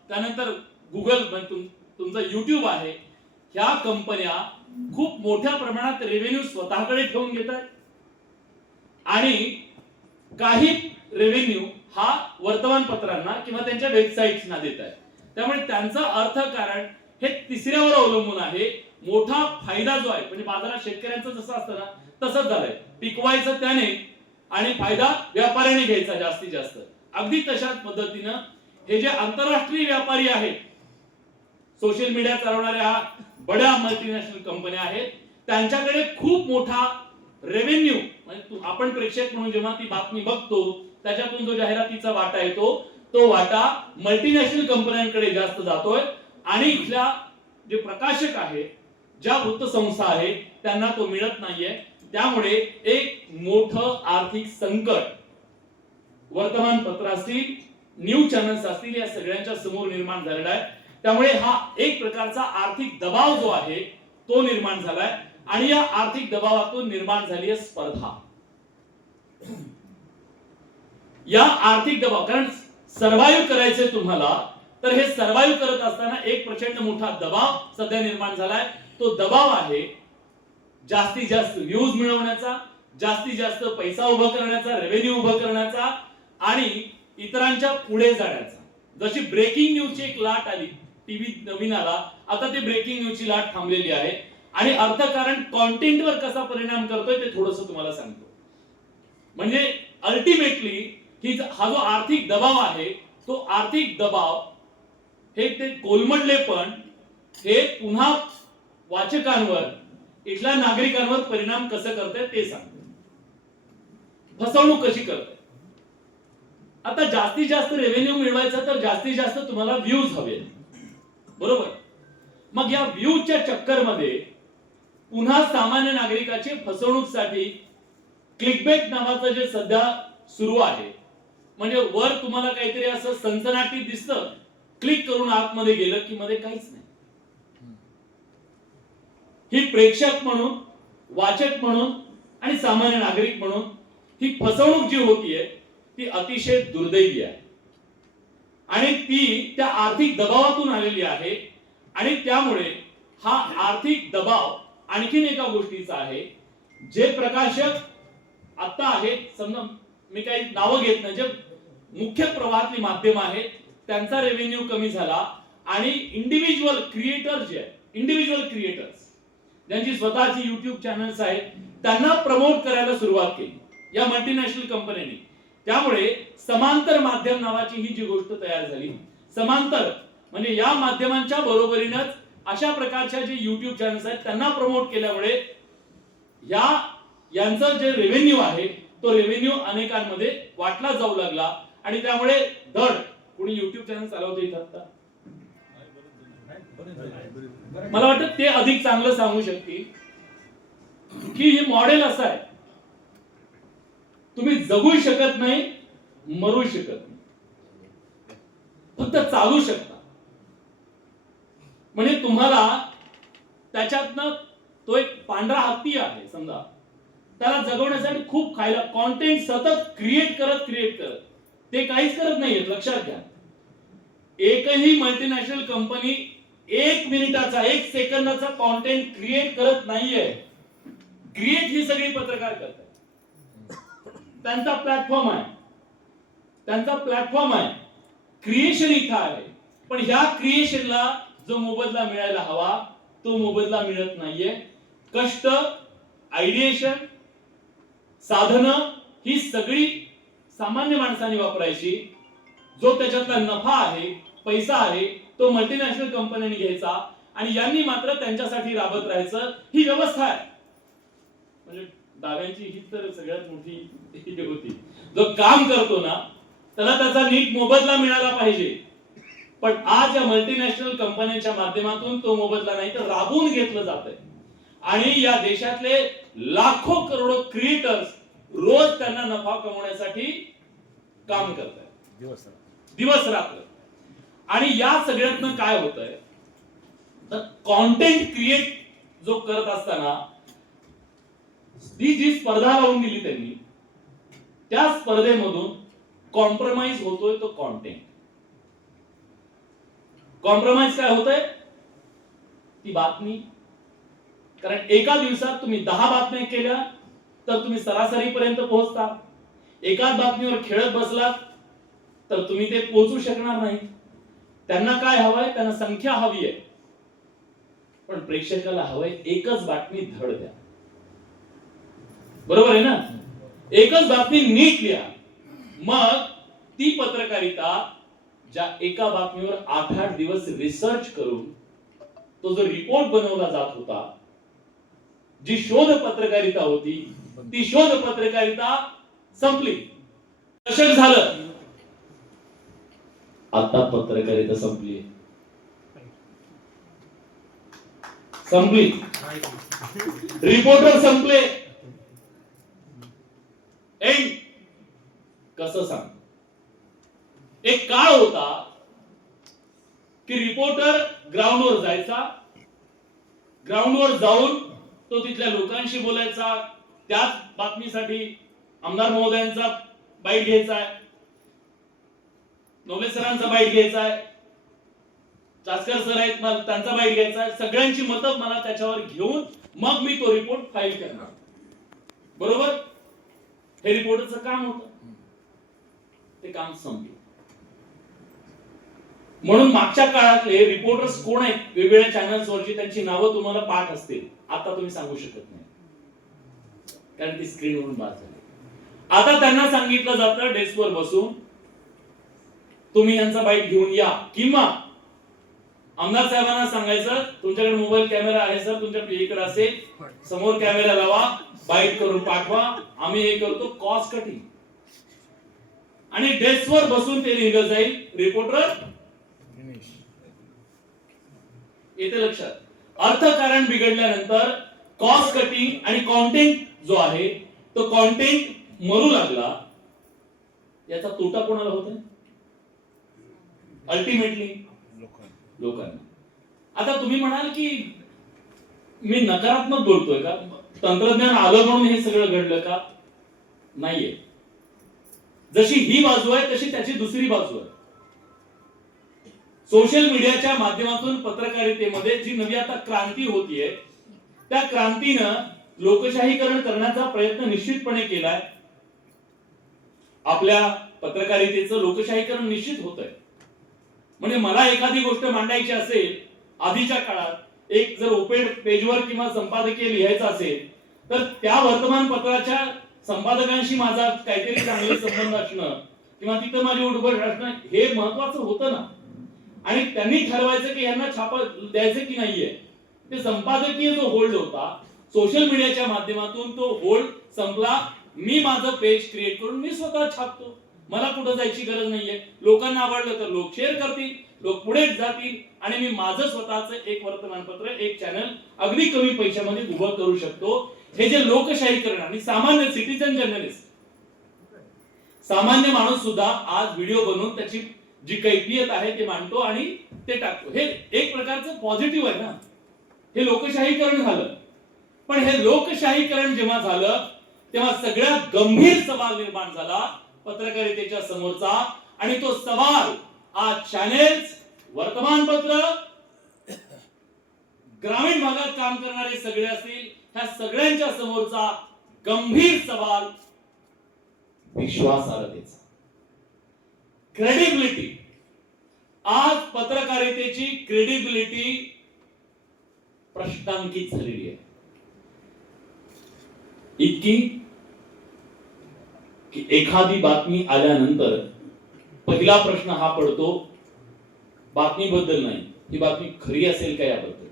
त्यानंतर गुगल तुमचं युट्यूब आहे, ह्या कंपन्या खूप मोठ्या प्रमाणात रेव्हेन्यू स्वतःकडे ठेवून घेतात आणि काही रेव्हेन्यू हा वर्तमानपत्रांना किंवा त्यांच्या वेबसाईट्सना देत आहे. त्यामुळे त्यांचं अर्थकारण हे तिसऱ्यावर अवलंबून आहे. मोठा फायदा जो आहे म्हणजे बाजारात शेतकऱ्यांचं जसं असतं ना तसंच झालंय, पिकवायचं त्याने आणि फायदा व्यापाऱ्याने घ्यायचा जास्तीत जास्त. अगदी तशाच पद्धतीनं हे जे आंतरराष्ट्रीय व्यापारी आहेत, सोशल मीडिया चालवणाऱ्या बड्या मल्टीनॅशनल कंपन्या आहेत, त्यांच्याकडे खूप मोठा रेव्हेन्यू, म्हणजे आपण प्रेक्षक म्हणून जेव्हा ती बातमी बघतो त्याच्यातून जो जाहिरातीचा वाटा येतो तो वाटा मल्टीनॅशनल कंपन्यांकडे जास्त जातोय आणि इथल्या जे प्रकाशक आहे, ज्या वृत्तसंस्था आहेत, त्यांना तो मिळत नाहीये. त्यामुळे एक मोठं आर्थिक संकट वर्तमानपत्र असतील, न्यूज चॅनल्स असतील, या सगळ्यांच्या समोर निर्माण झालेला आहे. त्यामुळे हा एक प्रकारचा आर्थिक दबाव जो आहे तो निर्माण झालाय आणि या आर्थिक दबावातून निर्माण झाली आहे स्पर्धा. या आर्थिक दबाव, कारण सर्व्हाइव्ह करायचंय तुम्हाला, तर हे सर्व्हाइव्ह करत असताना एक प्रचंड मोठा दबाव सध्या निर्माण झालाय. तो दबाव आहे जास्तीत जास्त व्ह्यूज मिळवण्याचा, जास्तीत जास्त पैसा उभा करण्याचा, रेव्हेन्यू उभा करण्याचा आणि इतरांच्या पुढे जाण्याचा. जशी ब्रेकिंग न्यूजची एक लाट आली, टीव्ही नवीन आला, आता ते ब्रेकिंग न्यूजची लाट थांबलेली आहे आणि अर्थकारण कॉन्टेंटवर कसा परिणाम करतोय ते थोडंसं तुम्हाला सांगतो. म्हणजे अल्टिमेटली हा जो आर्थिक दबाव आहे, तो आर्थिक दबाव हे ते कोलमडले पण हे पुन्हा वाचकांवर, इथल्या नागरिकांवर परिणाम कसं करते ते सांगते. फसवणूक कशी करते. आता जास्तीत जास्त रेव्हेन्यू मिळवायचा तर जास्तीत जास्त तुम्हाला व्ह्यूज हवे, बरोबर. मग या व्ह्यूजच्या चक्करमध्ये पुन्हा सामान्य नागरिकाचे फसवणूकसाठी क्लिकबेट नावाचं जे सध्या सुरू आहे, म्हणजे वर तुम्हाला काहीतरी असं सनसनाटी दिसतं, क्लिक करून आतमध्ये गेलं की मध्ये काहीच नाही. ही प्रेक्षक म्हणून, वाचक म्हणून आणि सामान्य नागरिक म्हणून ही फसवणूक जी होतीये ती अतिशय दुर्दैवी आहे आणि ती त्या आर्थिक दबावातून आलेली आहे. आणि त्यामुळे हा आर्थिक दबाव आणखीन एका गोष्टीचा आहे. जे प्रकाशक आता आहेत, समजा मी काही नावं घेत नाही, जे मुख्य प्रवाहातली माध्यम आहेत त्यांचा रेव्हेन्यू कमी झाला आणि इंडिव्हिज्युअल क्रिएटर जे आहेत, इंडिव्हिज्युअल क्रिएटर्स ज्यांची स्वतःची युट्यूब चॅनल्स आहेत, त्यांना प्रमोट करायला सुरुवात केली या मल्टीनॅशनल कंपन्यांनी. त्यामुळे समांतर माध्यम नावाची ही जी गोष्ट तयार झाली, समांतर म्हणजे या माध्यमांच्या बरोबरीनच अशा प्रकारच्या जे युट्यूब चॅनल्स आहेत त्यांना प्रमोट केल्यामुळे यांचं जे रेव्हेन्यू आहे तो रेव्हेन्यू अनेकांमध्ये वाटला जाऊ लागला आणि त्यामुळे धड कोणी युट्यूब चॅनल चालवते इथं आता मला वाटतं ते अधिक चांगलं सांगू शकतील की हे मॉडेल असं आहे, तुम्ही जगू शकत नाही, मरू शकत नाही, फक्त चालू शकता. म्हणजे तुम्हाला त्याच्यातनं तो एक पांढरा हत्ती आहे समजा, त्याला जगवण्यासाठी खूप खायला कॉन्टेंट सतत क्रिएट करत ते काहीच करत नाहीये. लक्षात घ्या, एकही मल्टीनॅशनल कंपनी 1 मिनिटाचा 1 सेकंदाचा कॉन्टेंट क्रिएट करत नाहीये. क्रिएट ही सगळी पत्रकार करतात, त्यांचा प्लॅटफॉर्म आहे, क्रिएशन इथं आहे. पण ह्या क्रिएशनला जो मोबदला मिळायला हवा तो मोबदला मिळत नाहीये. कष्ट, आयडिएशन, साधनं ही सगळी सामान्य माणसाने वापरायची. जो त्याच्यातला नफा आहे, पैसा आहे, तो मल्टीनॅशनल कंपन्यांनी घ्यायचा आणि यांनी मात्र त्यांच्यासाठी राबत राहायचं. ही व्यवस्था आहे. म्हणजे दाव्यांची ही तर सगळ्यात मोठी होती. जो काम करतो ना त्याला त्याचा नीट मोबदला मिळाला पाहिजे. पण आज या मल्टीनॅशनल कंपन्यांच्या माध्यमातून तो मोबदला नाही तर राबवून घेतलं जातंय आणि या देशातले लाखो करोडो क्रिएटर्स रोज त्यांना नफा कमवण्यासाठी काम करतात दिवस रात्र. आणि या सगळ्यातनं काय होतंय तर कॉन्टेंट क्रिएट जो करत असताना जी स्पर्धा लावून दिली त्यांनी, त्या स्पर्धेमधून कॉम्प्रोमाइज होतोय तो कॉन्टेंट. कॉम्प्रोमाइज काय होतंय ती बातमी. कारण एका दिवसात तुम्ही 10 बातम्या केल्या तर तुम्ही सरासरीपर्यंत पोहोचता. एकाच बातमीवर खेळत बसलात तर तुम्ही ते पोहोचू शकणार नाही. त्यांना काय हवंय, त्यांना संख्या हवी आहे, पण प्रेक्षकाला हवंय एकच बातमी धड द्या. बरोबर आहे ना? एकच बातमी नीट लिहा. मग ती पत्रकारिता ज्या एका बातमीवर 8-8 दिवस रिसर्च करून तो जो रिपोर्ट बनवला जात होता, जी शोध पत्रकारिता होती, ती शोध पत्रकारिता संपली. दशक झालं, आता पत्रकारिता संपली. रिपोर्टर संपले. एंड कसं सांग? एक काळ होता की रिपोर्टर ग्राउंडवर जायचा, ग्राउंडवर जाऊन तो तिथल्या लोकांशी बोलायचा, त्याच बातमीसाठी आमदार महोदयांचा बाईट घ्यायचा, नवले सरांचा बाईट घ्यायचा, चासकर सर आहेत मला त्यांचा बाईट घ्यायचा, सगळ्यांची मतं मला त्याच्यावर घेऊन मग मी तो रिपोर्ट फाईल करणार. बरोबर? हे रिपोर्टरचं काम होतं. ते काम संपलं. म्हणून मागच्या काळातले रिपोर्टर्स कोण आहेत, वेगवेगळ्या चॅनल्सवरची त्यांची नावं तुम्हाला पाठ असतील. आता तुम्ही सांगू शकत नाही, कारण ती स्क्रीनवरून बाद झाली. आता त्यांना सांगितलं जातं डेस्कवर बसून तुम्ही यांचा बाईट घेऊन या, किंवा आमदार साहेबांना सांगायचं तुमच्याकडे मोबाईल कॅमेरा आहे सर, तुमच्या इकडे असेल, समोर कॅमेरा लावा, बाईट करून पाठवा, आम्ही हे करतो. Cost cutting. आणि डेस्कवर बसून ते लिहिलं जाईल. रिपोर्टर येते लक्षात? अर्थकारण बिघडल्यानंतर कॉस्ट कटिंग आणि कॉन्टेंट जो आहे तो कॉन्टेंट मरू लागला. याचा तोटा कोणाला होतोय? अल्टिमेटली लोकांना. आता तुम्ही म्हणाल की मी नकारात्मक बोलतोय का? तंत्रज्ञान आलं म्हणून हे सगळं घडलं का? नाहीये. जशी ही बाजू आहे तशी त्याची दुसरी बाजू आहे. सोशल मीडियाच्या माध्यमातून पत्रकारितेमध्ये जी नवी आता क्रांती होतीये, त्या क्रांतीनं लोकशाहीकरण करण्याचा प्रयत्न निश्चितपणे केलाय. आपल्या पत्रकारितेचं लोकशाहीकरण निश्चित होत आहे. म्हणजे मला एखादी गोष्ट मांडायची असेल, आधीच्या काळात एक जर ओपेड पेजवर किंवा संपादकीय लिहायचं असेल तर त्या वर्तमानपत्राच्या संपादकांशी माझा काहीतरी चांगले संबंध असणं किंवा तिथं माझी उठबस असणं हे महत्वाचं होतं ना. आणि त्यांनी ठरवायचं की यांना छापा द्यायचं की नाहीये. ते संपादकीय जो होल्ड होता सोशल मीडियाच्या माध्यमातून तो होल्ड संपला. मी माझं पेज क्रिएट करून मी स्वतः छापतो. मला कुठं जायची गरज नाहीये. लोकांना आवडलं तर लोक शेअर करतील, लोक पुढे जातील आणि मी माझं स्वतःचं एक वर्तमानपत्र, एक चॅनल अगदी कमी पैशामध्ये उभं करू शकतो. हे जे लोकशाहीकरण आणि सामान्य सिटीजन जर्नलिस्ट, सामान्य माणूस सुद्धा आज व्हिडिओ बनवून त्याची जी कैफियत आहे ते मांडतो आणि ते टाकतो. हे एक प्रकारचं पॉझिटिव्ह आहे ना. हे लोकशाहीकरण झालं. पण हे लोकशाहीकरण जेव्हा झालं तेव्हा सगळ्यात गंभीर सवाल निर्माण झाला पत्रकारितेच्या समोरचा. आणि तो सवाल आज चॅनेल्स, वर्तमानपत्र, ग्रामीण भागात काम करणारे सगळे असतील, ह्या सगळ्यांच्या समोरचा गंभीर सवाल विश्वासार्हतेचा, क्रेडिबिलिटी. आज पत्रकारितेची क्रेडिबिलिटी प्रश्नांकित झालेली आहे. इतकी की एखादी बातमी आल्यानंतर पहिला प्रश्न हा पडतो बातमीबद्दल नाही, ही बातमी खरी असेल का याबद्दल.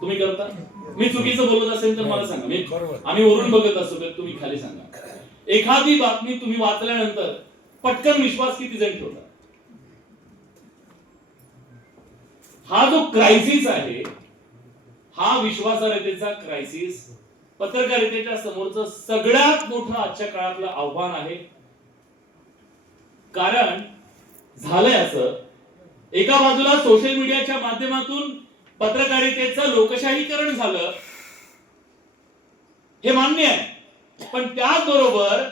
तुम्ही करता? मी चुकीचं बोलत असेल तर मला सांगा. आम्ही वरून बघत असतो तर तुम्ही खाली सांगा. एखादी बातमी तुम्ही वाचल्यानंतर पटकन विश्वास किती जण ठेवतात? हा जो क्रायसिस आहे, हा विश्वासार्हतेचा क्रायसिस पत्रकारितेच्या समोरचं सगळ्यात मोठं आजच्या काळातलं आव्हान आहे. कारण झालंय असं, एका बाजूला सोशल मीडियाच्या माध्यमातून पत्रकारितेचं लोकशाहीकरण झालं, हे मान्य आहे. पण त्याचबरोबर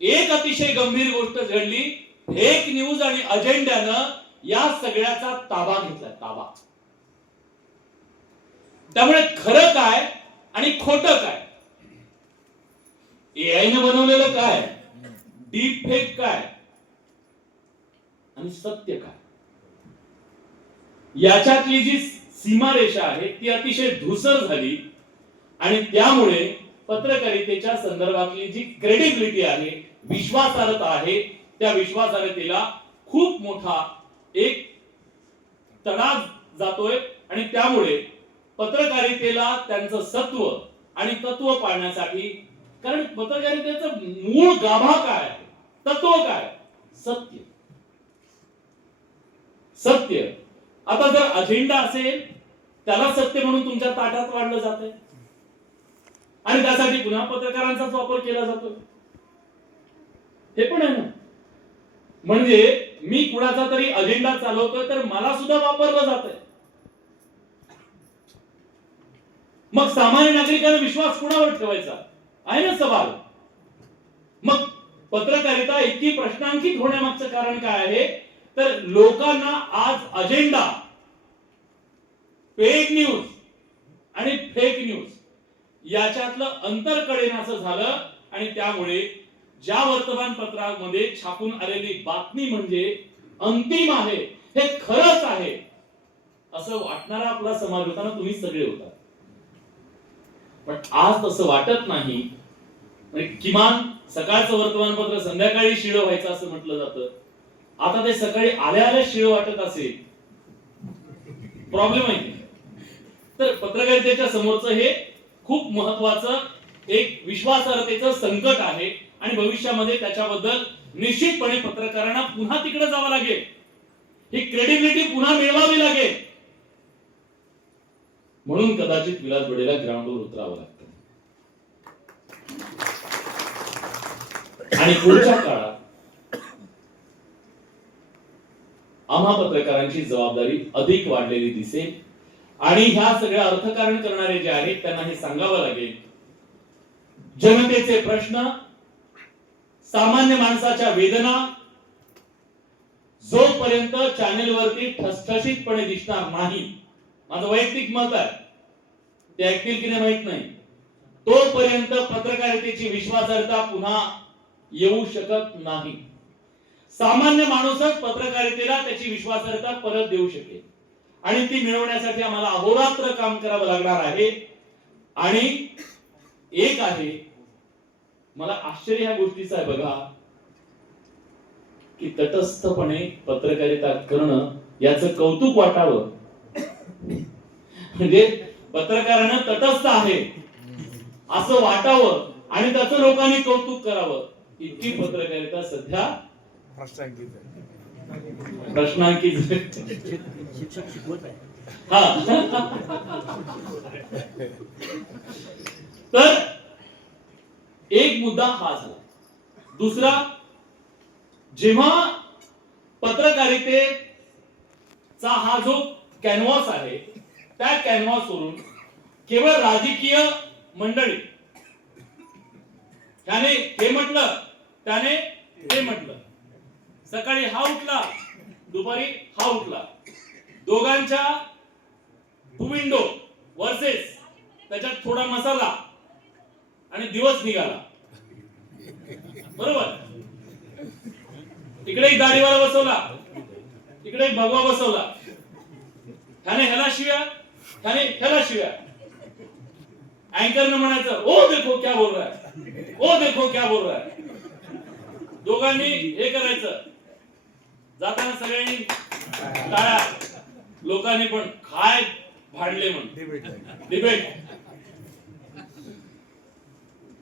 एक अतिशय गंभीर गोष्ट घडली. फेक न्यूज आणि अजेंड्यानं या सगळ्याचा ताबा घेतला. ताबा. त्यामुळे खरं काय आणि खोटं काय, एआय ने बनवलेलं काय, डीप फेक काय आणि सत्य काय, याच्यातली जी सीमारेषा आहे ती अतिशय धूसर झाली. आणि त्यामुळे पत्रकारितेच्या संदर्भातली जी क्रेडिबिलिटी आहे, विश्वासार्हता आहे, त्या विश्वासार्हतेला खूप मोठा एक तडा जातोय. आणि त्यामुळे पत्रकारितेला त्यांचं सत्व आणि तत्व पाळण्यासाठी, कारण पत्रकारितेचं मूळ गाभा काय आहे, तत्व काय, सत्य. सत्य. आता जर अजेंडा असेल त्याला सत्य म्हणून तुमच्या ताटात वाढलं जातंय आणि त्यासाठी पुन्हा पत्रकारांचाच वापर केला जातो, हे पण आहे ना. म्हणजे मी कुणाचा तरी अजेंडा चालवतोय तर मला सुद्धा वापरलं जातंय. मग सामान्य नागरिकांना विश्वास कुणावर ठेवायचा आहे ना सवाल. मग पत्रकारिता इतकी प्रश्नांकित होण्यामागचं कारण काय आहे, तर लोकांना आज अजेंडा, पेड न्यूज आणि फेक न्यूज याच्यातलं अंतर कळेनासं झालं. आणि त्यामुळे ज्या वर्तमानपत्रामध्ये छापून आलेली बातमी म्हणजे अंतिम आहे, हे खरंच आहे असं वाटणारा आपला समाज होता ना, तुम्ही सगळे होता. पण आज तसं वाटत नाही. म्हणजे किमान सकाळचं वर्तमानपत्र संध्याकाळी शिळं व्हायचं असं म्हटलं जातं. आता ते सकाळी आल्या आल्या शिळं वाटत असेल, प्रॉब्लेम आहे. तर पत्रकारितेच्या समोरचं हे खूप महत्वाचं एक विश्वासार्हतेचं संकट आहे आणि भविष्यामध्ये त्याच्याबद्दल निश्चितपणे पत्रकारांना पुन्हा तिकडे जावं लागेल, ही क्रेडिबिलिटी पुन्हा मिळवावी लागेल. म्हणून कदाचित विलास बडेला ग्राउंडवर उतरावं लागतं. आणि पुढच्या काळात आम्हा पत्रकारांची जबाबदारी अधिक वाढलेली दिसेल आणि ह्या सगळ्या अर्थकारण करणारे जे आहेत त्यांना हे सांगावं लागेल, जनतेचे प्रश्न, सामान्य माणसाच्या वेदना जोपर्यंत चॅनेलवरती ठसठशीतपणे दिसणार नाही, माझं वैयक्तिक मत आहे, ते ऐकतील की नाही माहित नाही, तोपर्यंत पत्रकारितेची विश्वासार्हता पुन्हा येऊ शकत नाही. सामान्य माणूसच पत्रकारितेला त्याची विश्वासार्हता परत देऊ शकेल आणि ती मिळवण्यासाठी आम्हाला अहोरात्र काम करावं लागणार आहे. आणि एक आहे, मला आश्चर्य या गोष्टीचं आहे बघा, की तटस्थपणे पत्रकारिता करणं याचं कौतुक वाटावं. म्हणजे पत्रकारांना तटस्थ आहे असं वाटावं आणि त्याचं लोकांनी कौतुक करावं, इतकी पत्रकारिता सध्या प्रश्नांकित शिक्षक शिकवत आहे. तर एक मुद्दा हा झाला. दुसरा, जेव्हा पत्रकारितेचा हा जो कॅनव्हास आहे, त्या कॅनव्हासवरून केवळ राजकीय मंडळी, त्याने हे म्हटलं त्याने हे म्हटलं, सकाळी हा उठला दुपारी हा उठला, दोघांच्या टू विंडो वर्सेस त्याच्यात थोडा मसाला आणि दिवस निघाला. बरोबर, इकडे एक दाढीवाला बसवला, इकडे एक भगवा बसवला, त्याने ह्याला शिव्या, त्याने ह्याला शिव्या. अँकरनं म्हणायचं ओ देखो क्या बोल रहा है, ओ देखो क्या बोल रहा है. दोघांनी हे करायचं, जाताना सगळ्यांनी टाळ्या, लोकांनी पण काय भांडले म्हणून डिबेट.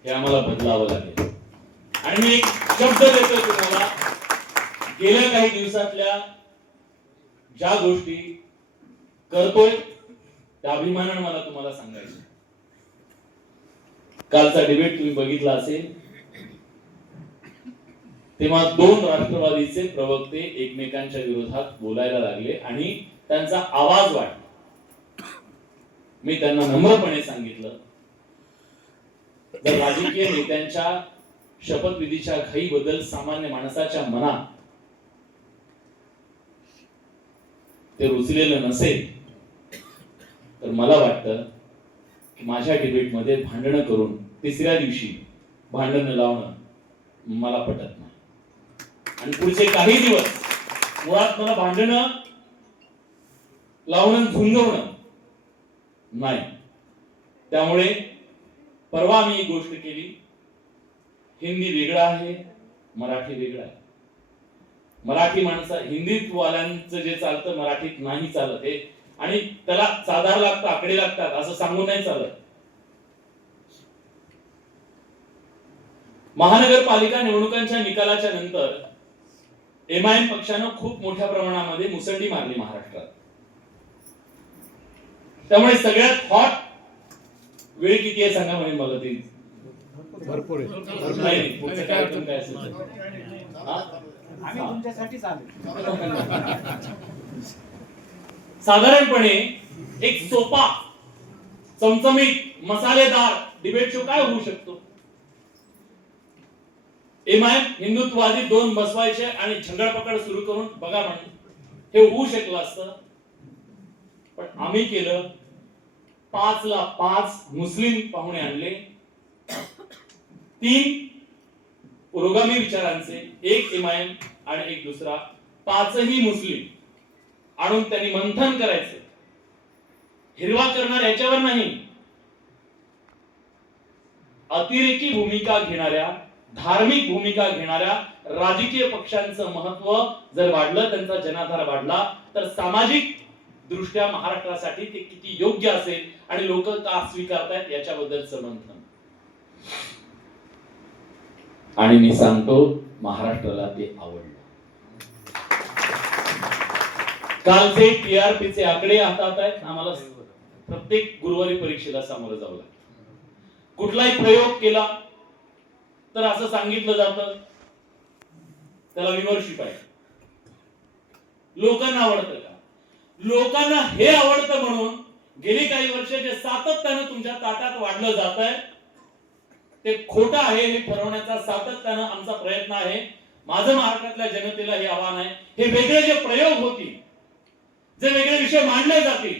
हे आम्हाला बदलावं लागेल. आणि मी एक शब्द देतो तुम्हाला, गेल्या काही दिवसातल्या ज्या गोष्टी करतोय त्या अभिमानानं मला तुम्हाला सांगायचं. कालचा डिबेट तुम्ही बघितला असेल, तेव्हा दोन राष्ट्रवादीचे प्रवक्ते एकमेकांच्या विरोधात बोलायला लागले आणि त्यांचा आवाज वाढला. मी त्यांना नम्रपणे सांगितलं, जर राजकीय नेत्यांच्या शपथविधीच्या घाईबद्दल सामान्य माणसाच्या मनात ते रुजलेलं नसेल तर मला वाटतं की माझ्या डिबेटमध्ये भांडणं करून तिसऱ्या दिवशी भांडणं लावणं मला पटत नाही. आणि पुढचे काही दिवस मुळात मला भांडणं लावणं झुंजवणं नाही. त्यामुळे परवा मी एक गोष्ट केली, हिंदी वेगळा आहे, मराठी वेगळा आहे. मराठी माणसं हिंदीवाल्यांचं जे चालतं मराठीत नाही चालत हे, आणि त्याला साधार लागतं, आकडे लागतात असं सांगून नाही चालत. महानगरपालिका निवडणुकांच्या निकालाच्या नंतर MIM पक्षानं खूप मोठ्या प्रमाणामध्ये मुसंडी मारली महाराष्ट्रात. त्यामुळे सगळ्यात हॉट वेळ किती आहे सांगा म्हणजे मला ते भरपूर आहे. नाही, पुढचं काय अडचण काय असेल तर. हा? आम्ही तुमच्यासाठीच आलो. साधारणपणे एक सोपा चमचमीत मसालेदार डिबेट शो काय होऊ शकतो? MIM हिंदुत्ववादी दोन बसवायचे आणि झंगडपकड सुरू करून बघा म्हणून हे होऊ शकलं असतं. पण आम्ही केलं, 5 ला 5 मुस्लिम पाहुणे आणले, 3 पुरोगामी विचारांचे, एक MIM आणि एक दुसरा, 5ही मुस्लिम आणून त्यांनी मंथन करायचं. हिरवा करणार याच्यावर नाही, अतिरेकी भूमिका घेणाऱ्या, धार्मिक भूमिका घेणाऱ्या राजकीय पक्षांचं महत्व जर वाढलं, त्यांचा जनाधार वाढला, तर सामाजिक दृष्ट्या महाराष्ट्रासाठी ते किती योग्य असेल आणि लोक का स्वीकारतायत याच्याबद्दलचं मंथन. आणि मी सांगतो, महाराष्ट्राला ते आवडलं. कालचे TRPचे आकडे हातात आहेत. आम्हाला प्रत्येक गुरुवारी परीक्षेला सामोरं जावं लागतं. कुठलाही प्रयोग केला तर असं सांगितलं जातं त्याला विमर्शित आहे. लोकांना आवडतं का? लोकांना हे आवडतं म्हणून गेली काही वर्ष जे सातत्यानं तुमच्या ताटात वाढलं जात आहे ते खोटं आहे हे ठरवण्याचा सातत्यानं आमचा प्रयत्न आहे. माझं महाराष्ट्रातल्या जनतेला हे आव्हान आहे, हे वेगळे जे प्रयोग होतील, जे वेगळे विषय मांडले जातील,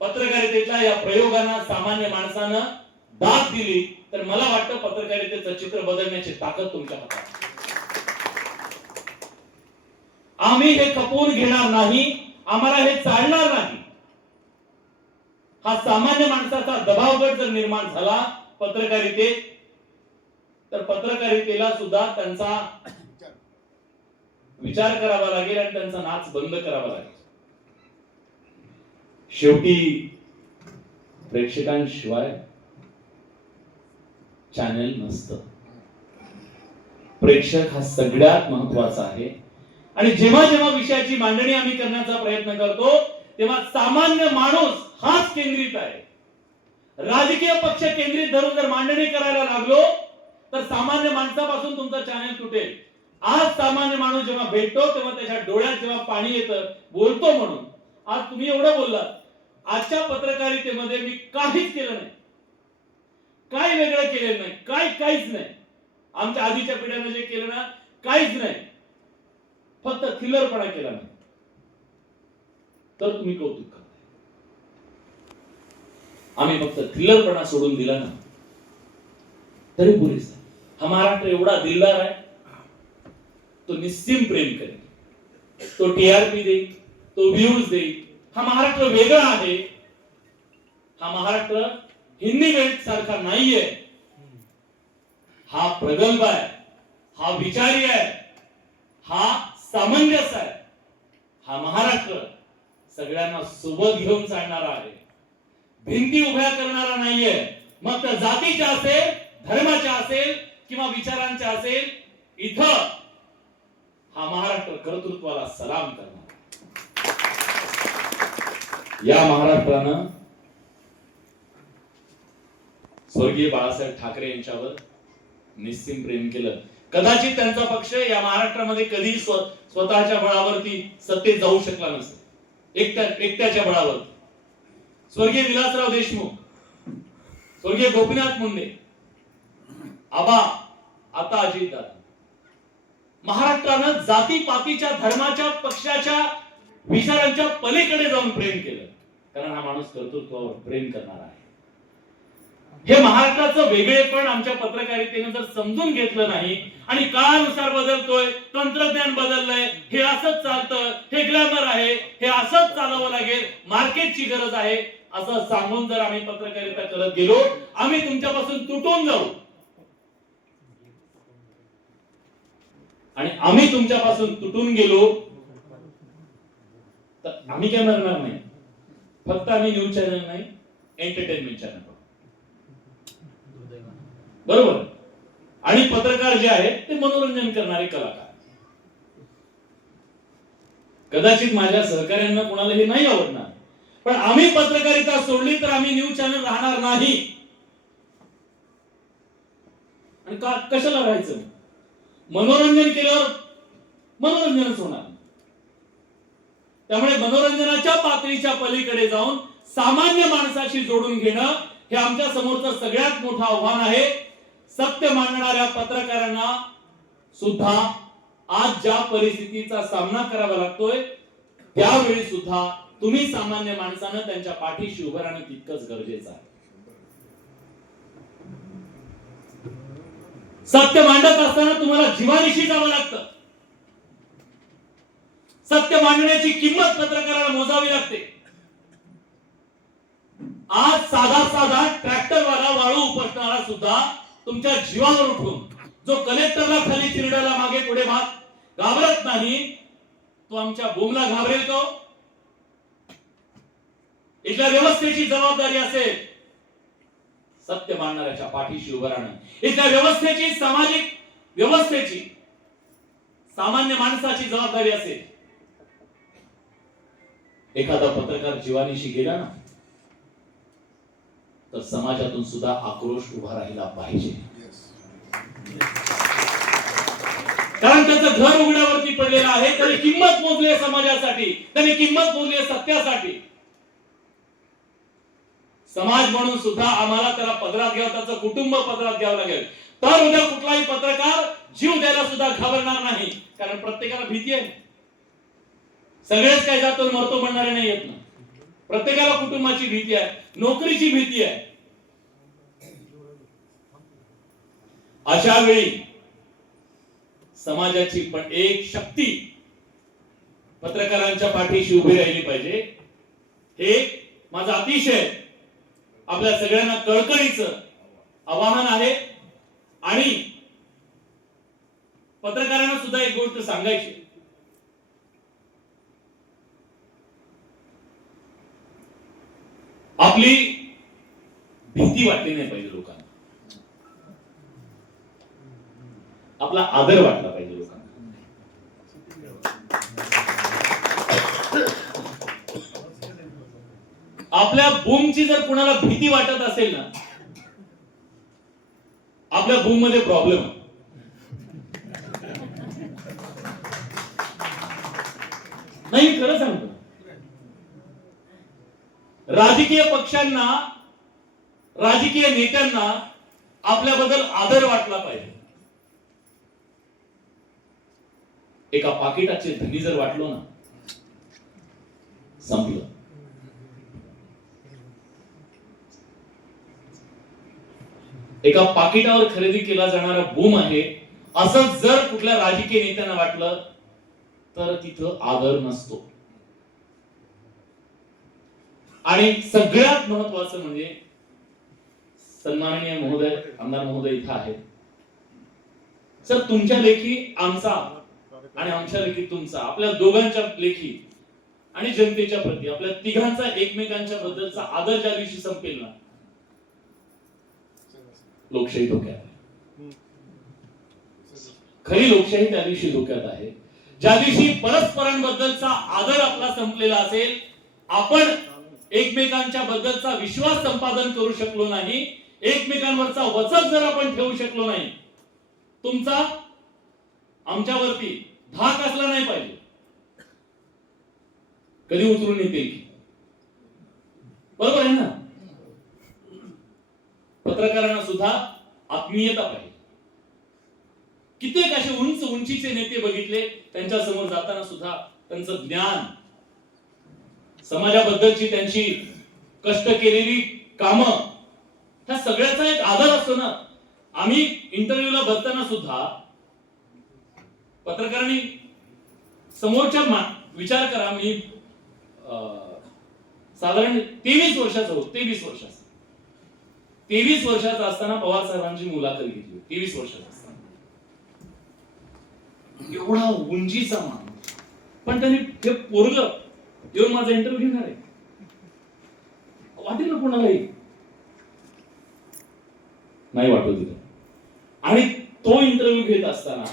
पत्रकारितेच्या या प्रयोगांना सामान्य माणसानं दाद दिली तर मला वाटतं पत्रकारितेचं चित्र बदलण्याची ताकद तुमच्या हातात आहे. आम्ही हे खपवून घेणार नाही, आम्हाला हे चालणार नाही. हा सामान्य माणसाचा दबावगट जर निर्माण झाला पत्रकारितेत, तर पत्रकारितेला सुद्धा त्यांचा विचार करावा लागेल आणि त्यांचा नाच बंद करावा लागेल. शेवटी प्रेक्षकांशिवाय चॅनल नसतं. प्रेक्षक हा सगळ्यात महत्वाचा आहे. आणि जेव्हा जेव्हा विषयाची मांडणी आम्ही करण्याचा प्रयत्न करतो तेव्हा सामान्य माणूस हाच केंद्रित आहे. राजकीय पक्ष केंद्रित धरून जर मांडणी करायला लागलो तर सामान्य माणसापासून तुमचा चॅनल तुटेल. आज सामान्य माणूस जेव्हा भेटतो तेव्हा त्याच्या डोळ्यात जेव्हा पाणी येतं, बोलतो म्हणून. आज तुम्ही एवढं बोललात, आजच्या पत्रकारितेमध्ये मी काहीच केलं नाही, काही वेगळं केलेलं नाही, काहीच नाही. आमच्या आधीच्या पिढ्यानं जे केलं ना, काहीच नाही, फक्त थिल्लरपणा केला नाही. तर तुम्ही कौतुक करताय. आम्ही फक्त थिल्लरपणा सोडून दिला ना तरी पुरेसा. हा महाराष्ट्र एवढा दिलदार आहे, तो निस्सीम प्रेम करेल, तो TRP देईल, तो व्ह्यूज देईल. हा महाराष्ट्र वेगळा आहे. हा महाराष्ट्र हिंदी बेल्ट सारखा नाहीये. हा प्रगल्भ आहे, हा विचारी आहे, हा सामंजस्य आहे. हा महाराष्ट्र सगळ्यांना सोबत घेऊन चालणारा आहे, भिंती उभ्या करणारा नाहीये. मग त्या जातीच्या असेल, धर्माच्या असेल किंवा विचारांच्या असेल, इथं हा महाराष्ट्र कर्तृत्वाला सलाम करणार. या महाराष्ट्रानं स्वर्गीय बाळासाहेब ठाकरे यांच्यावर निस्सीम प्रेम केलं. कदाचित त्यांचा पक्ष या महाराष्ट्रामध्ये कधी स्वतःच्या बळावरती सत्तेत जाऊ शकला नसेल, एकट्याच्या बळावर. स्वर्गीय विलासराव देशमुख, स्वर्गीय गोपीनाथ मुंडे, आबा, आता अजितदादा. महाराष्ट्रानं जातीपातीच्या, धर्माच्या, पक्षाच्या, विचारांच्या पलीकडे जाऊन प्रेम केलं, कारण हा माणूस कर्तृत्वावर प्रेम करणारा आहे. हे महाराष्ट्राचं वेगळेपण आमच्या पत्रकारितेने जर समजून घेतलं नाही आणि काळानुसार बदलतोय, तंत्रज्ञान बदललंय, हे असंच चालतं, हे ग्लॅमर आहे, हे असंच चालवावं लागेल, मार्केटची गरज आहे, असं सांगून जर आम्ही पत्रकारिता करत गेलो, आम्ही तुमच्यापासून तुटून जाऊ आणि आम्ही तुमच्यापासून तुटून गेलो तर आम्ही काय मरणार नाही. फक्त आम्ही न्यूज चॅनल नाही, एंटरटेनमेंट चॅनल, बरोबर. आणि पत्रकार जे आहेत ते मनोरंजन करणारे कलाकार. कदाचित माझ्या सहकाऱ्यांना कोणाला हे नाही आवडणार, पण आम्ही पत्रकारिता सोडली तर आम्ही न्यूज चॅनल राहणार नाही. आणि कशाला राहायचं? मनोरंजन केल्यावर मनोरंजनच होणार. त्यामुळे मनोरंजनाच्या पातळीच्या पलीकडे जाऊन सामान्य माणसाशी जोडून घेणं हे आमच्या समोरचं सगळ्यात मोठं आव्हान आहे. सत्य मांडणाऱ्या पत्रकारांना सुद्धा आज ज्या परिस्थितीचा सामना करावा लागतोय त्यावेळी सुद्धा तुम्ही सामान्य माणसानं त्यांच्या पाठीशी उभं राहणं तितकंच गरजेचं आहे. सत्य मांडत असताना तुम्हाला जीवानिशी जावं लागतं. सत्य मांडण्याची किंमत पत्रकाराला मोजावी लागते. आज साधा ट्रॅक्टरवाला वाळू उपटणारा सुद्धा तुमच्या जीवावर उठून जो कलेक्टरला खाली चिरडायला मागे पुढे घाबरत नाही, तो आमच्या बोमला घाबरेल का? इथल्या व्यवस्थेची जबाबदारी असेल सत्य मांडणाऱ्याच्या पाठीशी उभं राहणं. इथल्या व्यवस्थेची, सामाजिक व्यवस्थेची, सामान्य माणसाची जबाबदारी असेल. एखादा पत्रकार जीवानीशी गेला ना तर समाजातून सुद्धा आक्रोश उभा राहिला पाहिजे. कारण त्याचं घर उघड्यावरती पडलेलं आहे. त्याने किंमत मोजली आहे समाजासाठी, त्याने किंमत मोजली आहे सत्यासाठी. समाज म्हणून सुद्धा आम्हाला त्याला पदरात घ्यावं, त्याचं कुटुंब पदरात घ्यावं लागेल. तर उद्या कुठलाही पत्रकार जीव द्यायला सुद्धा घाबरणार नाही. कारण प्रत्येकाला भीती आहे. सगळेच काय जातो मरतो म्हणणारे नाही येत ना. प्रत्येकाला कुटुंबाची भीती आहे, नोकरीची भीती आहे. अशा वेळी समाजाची पण एक शक्ती पत्रकारांच्या पाठीशी उभी राहिली पाहिजे. हे माझं अतिशय आपल्या सगळ्यांना कळकळीचं आवाहन आहे. आणि पत्रकारांना सुद्धा एक गोष्ट सांगायची, आपली भीती वाटली नाही पाहिजे लोकांना, आपला आदर वाटला पाहिजे लोकांना. आपल्या बूमची जर कुणाला भीती वाटत असेल ना, आपल्या बूम मध्ये प्रॉब्लेम आहे. नाही, मी खरं सांगतो. राजकीय पक्षांना, राजकीय नेत्यांना आपल्याबद्दल आदर वाटला पाहिजे. एका पाकिटाचे धनी जर वाटलो ना, संपलं. एका पाकिटावर खरेदी केला जाणारा बूम आहे असं जर कुठल्या राजकीय नेत्यांना वाटलं तर तिथं आदर नसतो. आणि सगळ्यात महत्वाचं म्हणजे सन्माननीय महोदय, आमदार महोदय इथं आहेत. सर, तुमच्या लेखी आमचा आणि आमच्या लेखी तुमचा, आपल्या दोघांच्या लेखी आणि जनतेच्या प्रती आपल्या तिघांचा एकमेकांच्या बद्दलचा आदर ज्या दिवशी संपेल ना, लोकशाही धोक्यात आहे. खरी लोकशाही त्या दिवशी धोक्यात आहे ज्या दिवशी परस्परांबद्दलचा आदर आपला संपलेला असेल, आपण एकमेकांच्या बद्दलचा विश्वास संपादन करू शकलो नाही, एकमेकांवरचा वचक जर आपण ठेवू शकलो नाही, तुमचा आमच्यावरती धाक असला नाही पाहिजे. कधी उतरून येतील, बरोबर आहे ना? पत्रकारांना सुद्धा आत्मीयता पाहिजे. कित्येक असे उंचीचे नेते बघितले, त्यांच्या समोर जाताना सुद्धा त्यांचं ज्ञान, समाजाबद्दलची त्यांची कष्ट केलेली कामं, ह्या सगळ्याचा एक आदर असतो ना. आम्ही इंटरव्ह्यूला बसताना सुद्धा पत्रकारांनी समोरच्या विचार करा, मी साधारण 23 वर्षाचा होतो. 23 वर्षाचा असताना पवार साहेबांची मुलाखत घेतली. 23 वर्षाचा असताना एवढा उंचीचा माणूस, पण त्यांनी हे पोरग येऊन माझा इंटरव्ह्यू घेणार आहे वाटेल ना कोणालाही? नाही वाटत दिलं. आणि तो इंटरव्ह्यू घेत असताना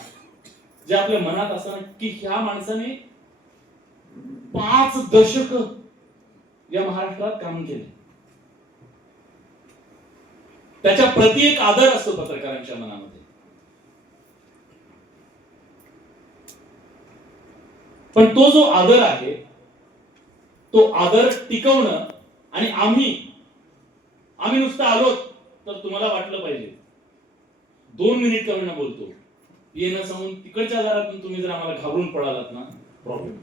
जे आपल्या मनात असताना की ह्या माणसाने 5 दशक या महाराष्ट्रात काम केले, त्याच्या प्रति एक आदर असतो पत्रकारांच्या मनामध्ये. पण तो जो आदर आहे तो आदर टिकवणं, आणि आम्ही नुसतं आलो तर तुम्हाला वाटलं पाहिजे 2 मिनिट का होईना बोलतो येणं सांगून तिकडच्या दारातून तुम्ही जर आम्हाला घाबरून पळालात ना, प्रॉब्लेम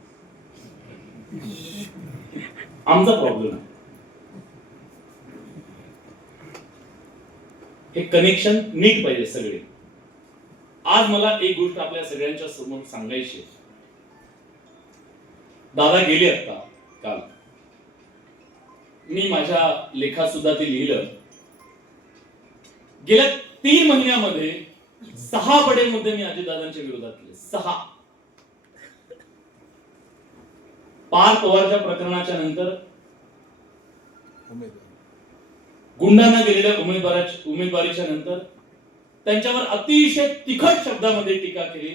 आमचा प्रॉब्लेम आहे. हे कनेक्शन नीट पाहिजे सगळे. आज मला एक गोष्ट आपल्या सगळ्यांच्या समोर सांगायची आहे. दादा गेले आता काल, मी माझ्या लेखात सुद्धा ते लिहिलं. गेल्या 3 महिन्यामध्ये 6 बडे मुद्दे मी अजितदादांच्या विरोधात केले. 6. पार्थ पवारच्या प्रकरणाच्या नंतर गुंडांना गेलेल्या उमेदवारीच्या नंतर त्यांच्यावर अतिशय तिखट शब्दामध्ये टीका केली.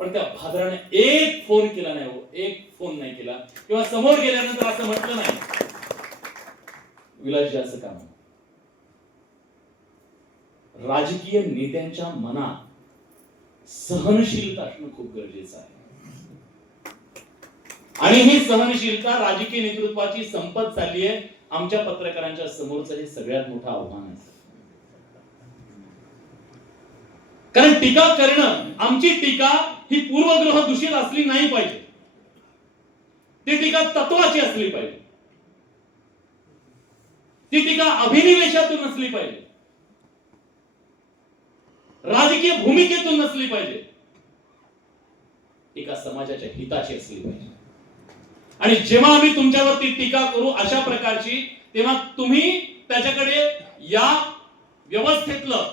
पण त्या भादराने एक फोन केला नाही हो, एक फोन नाही केला, किंवा समोर गेल्यानंतर असं म्हटलं नाही विलासजी असं काम. राजकीय नेत्यांच्या मनात सहनशीलता असणं खूप गरजेचं आहे. आणि ही सहनशीलता राजकीय नेतृत्वाची संपत झाली आहे. आमच्या पत्रकारांच्या समोरचं हे सगळ्यात मोठं आव्हान आहे. कारण टीका करणं, आमची टीका ही पूर्वग्रह दूषित असली नाही पाहिजे. ती टीका तत्वाची असली पाहिजे. ती टीका अभिनिवेशातून नसली पाहिजे, राजकीय भूमिकेतून नसली पाहिजे. टीका समाजाच्या हिताची असली पाहिजे. आणि जेव्हा आम्ही तुमच्यावरती टीका करू अशा प्रकारची, तेव्हा तुम्ही त्याच्याकडे या व्यवस्थेतलं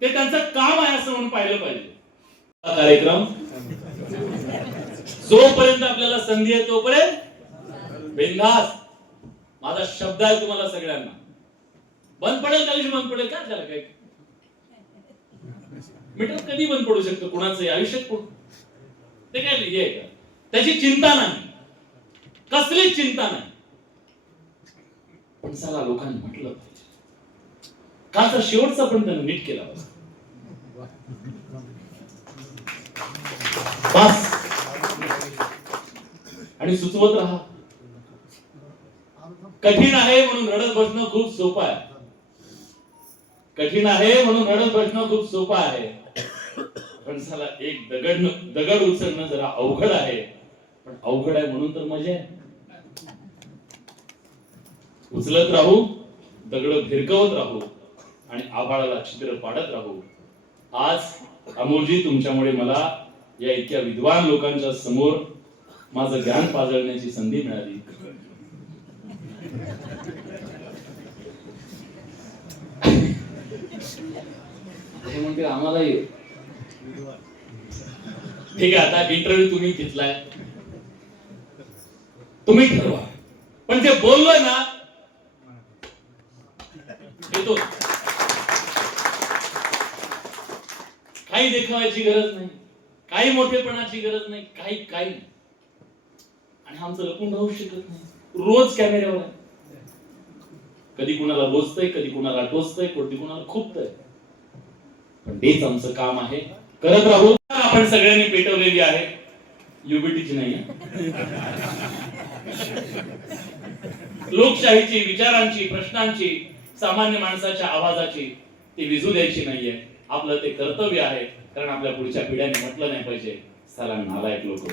ते त्यांचं काम आहे असं म्हणून पाहिलं पाहिजे. हा कार्यक्रम जोपर्यंत आपल्याला संधी आहे तोपर्यंत बिनधास्त. माझा शब्द आहे तुम्हाला सगळ्यांना. बंद पडेल त्या दिवशी बंद पडेल का त्याला काय मीटर कधी बंद पडू शकतो कुणाचं आयुष्यात ते काय हे आहे का? त्याची चिंता नाही, कसलीच चिंता नाही. पण चला लोकांनी म्हटलं पाहिजे. कालचा शेवटचा पण त्यानं नीट केला पाहिजे. बस. आणि सुचवत राहा. कठीण आहे म्हणून रडत बसणं खूप सोपं आहे. कठीण आहे म्हणून रडत बसणं खूप सोपं आहे. पण चला एक दगड उचलणं जरा अवघड आहे. पण अवघड आहे म्हणून तर मजा आहे. उचलत राहू, दगड भिरकवत राहू आणि आभाळाला छिद्र पाडत राहू. आज अमोलजी तुमच्यामुळे मला या इतक्या विद्वान लोकांच्या समोर माझं ज्ञान पाजळण्याची संधी मिळाली. ते म्हणते आम्हालाही ठीक आहे. आता इंटरव्ह्यू तुम्ही घेतलाय, तुम्ही ठरवा. पण जे बोललोय ना येतो. काही देखावायची गरज नाही, काही मोठेपणाची गरज नाही, काही नाही. आणि आमचं लपून राहू शकत नाही. रोज कॅमेऱ्यावर आहे. कधी कुणाला बोचतय, कधी कुणाला टोचतय, कधी कुणाला खुपतय. पण तेच आमचं काम आहे. करत राहू. आपण सगळ्यांनी पेटवलेली आहे, युबीटीची नाही. लोकशाहीची, विचारांची, प्रश्नांची, सामान्य माणसाच्या आवाजाची ती विझू द्यायची नाहीये. आपलं ते कर्तव्य आहे. कारण आपल्या पुढच्या पिढ्यांनी म्हटलं नाही पाहिजे साला नालायक लोक.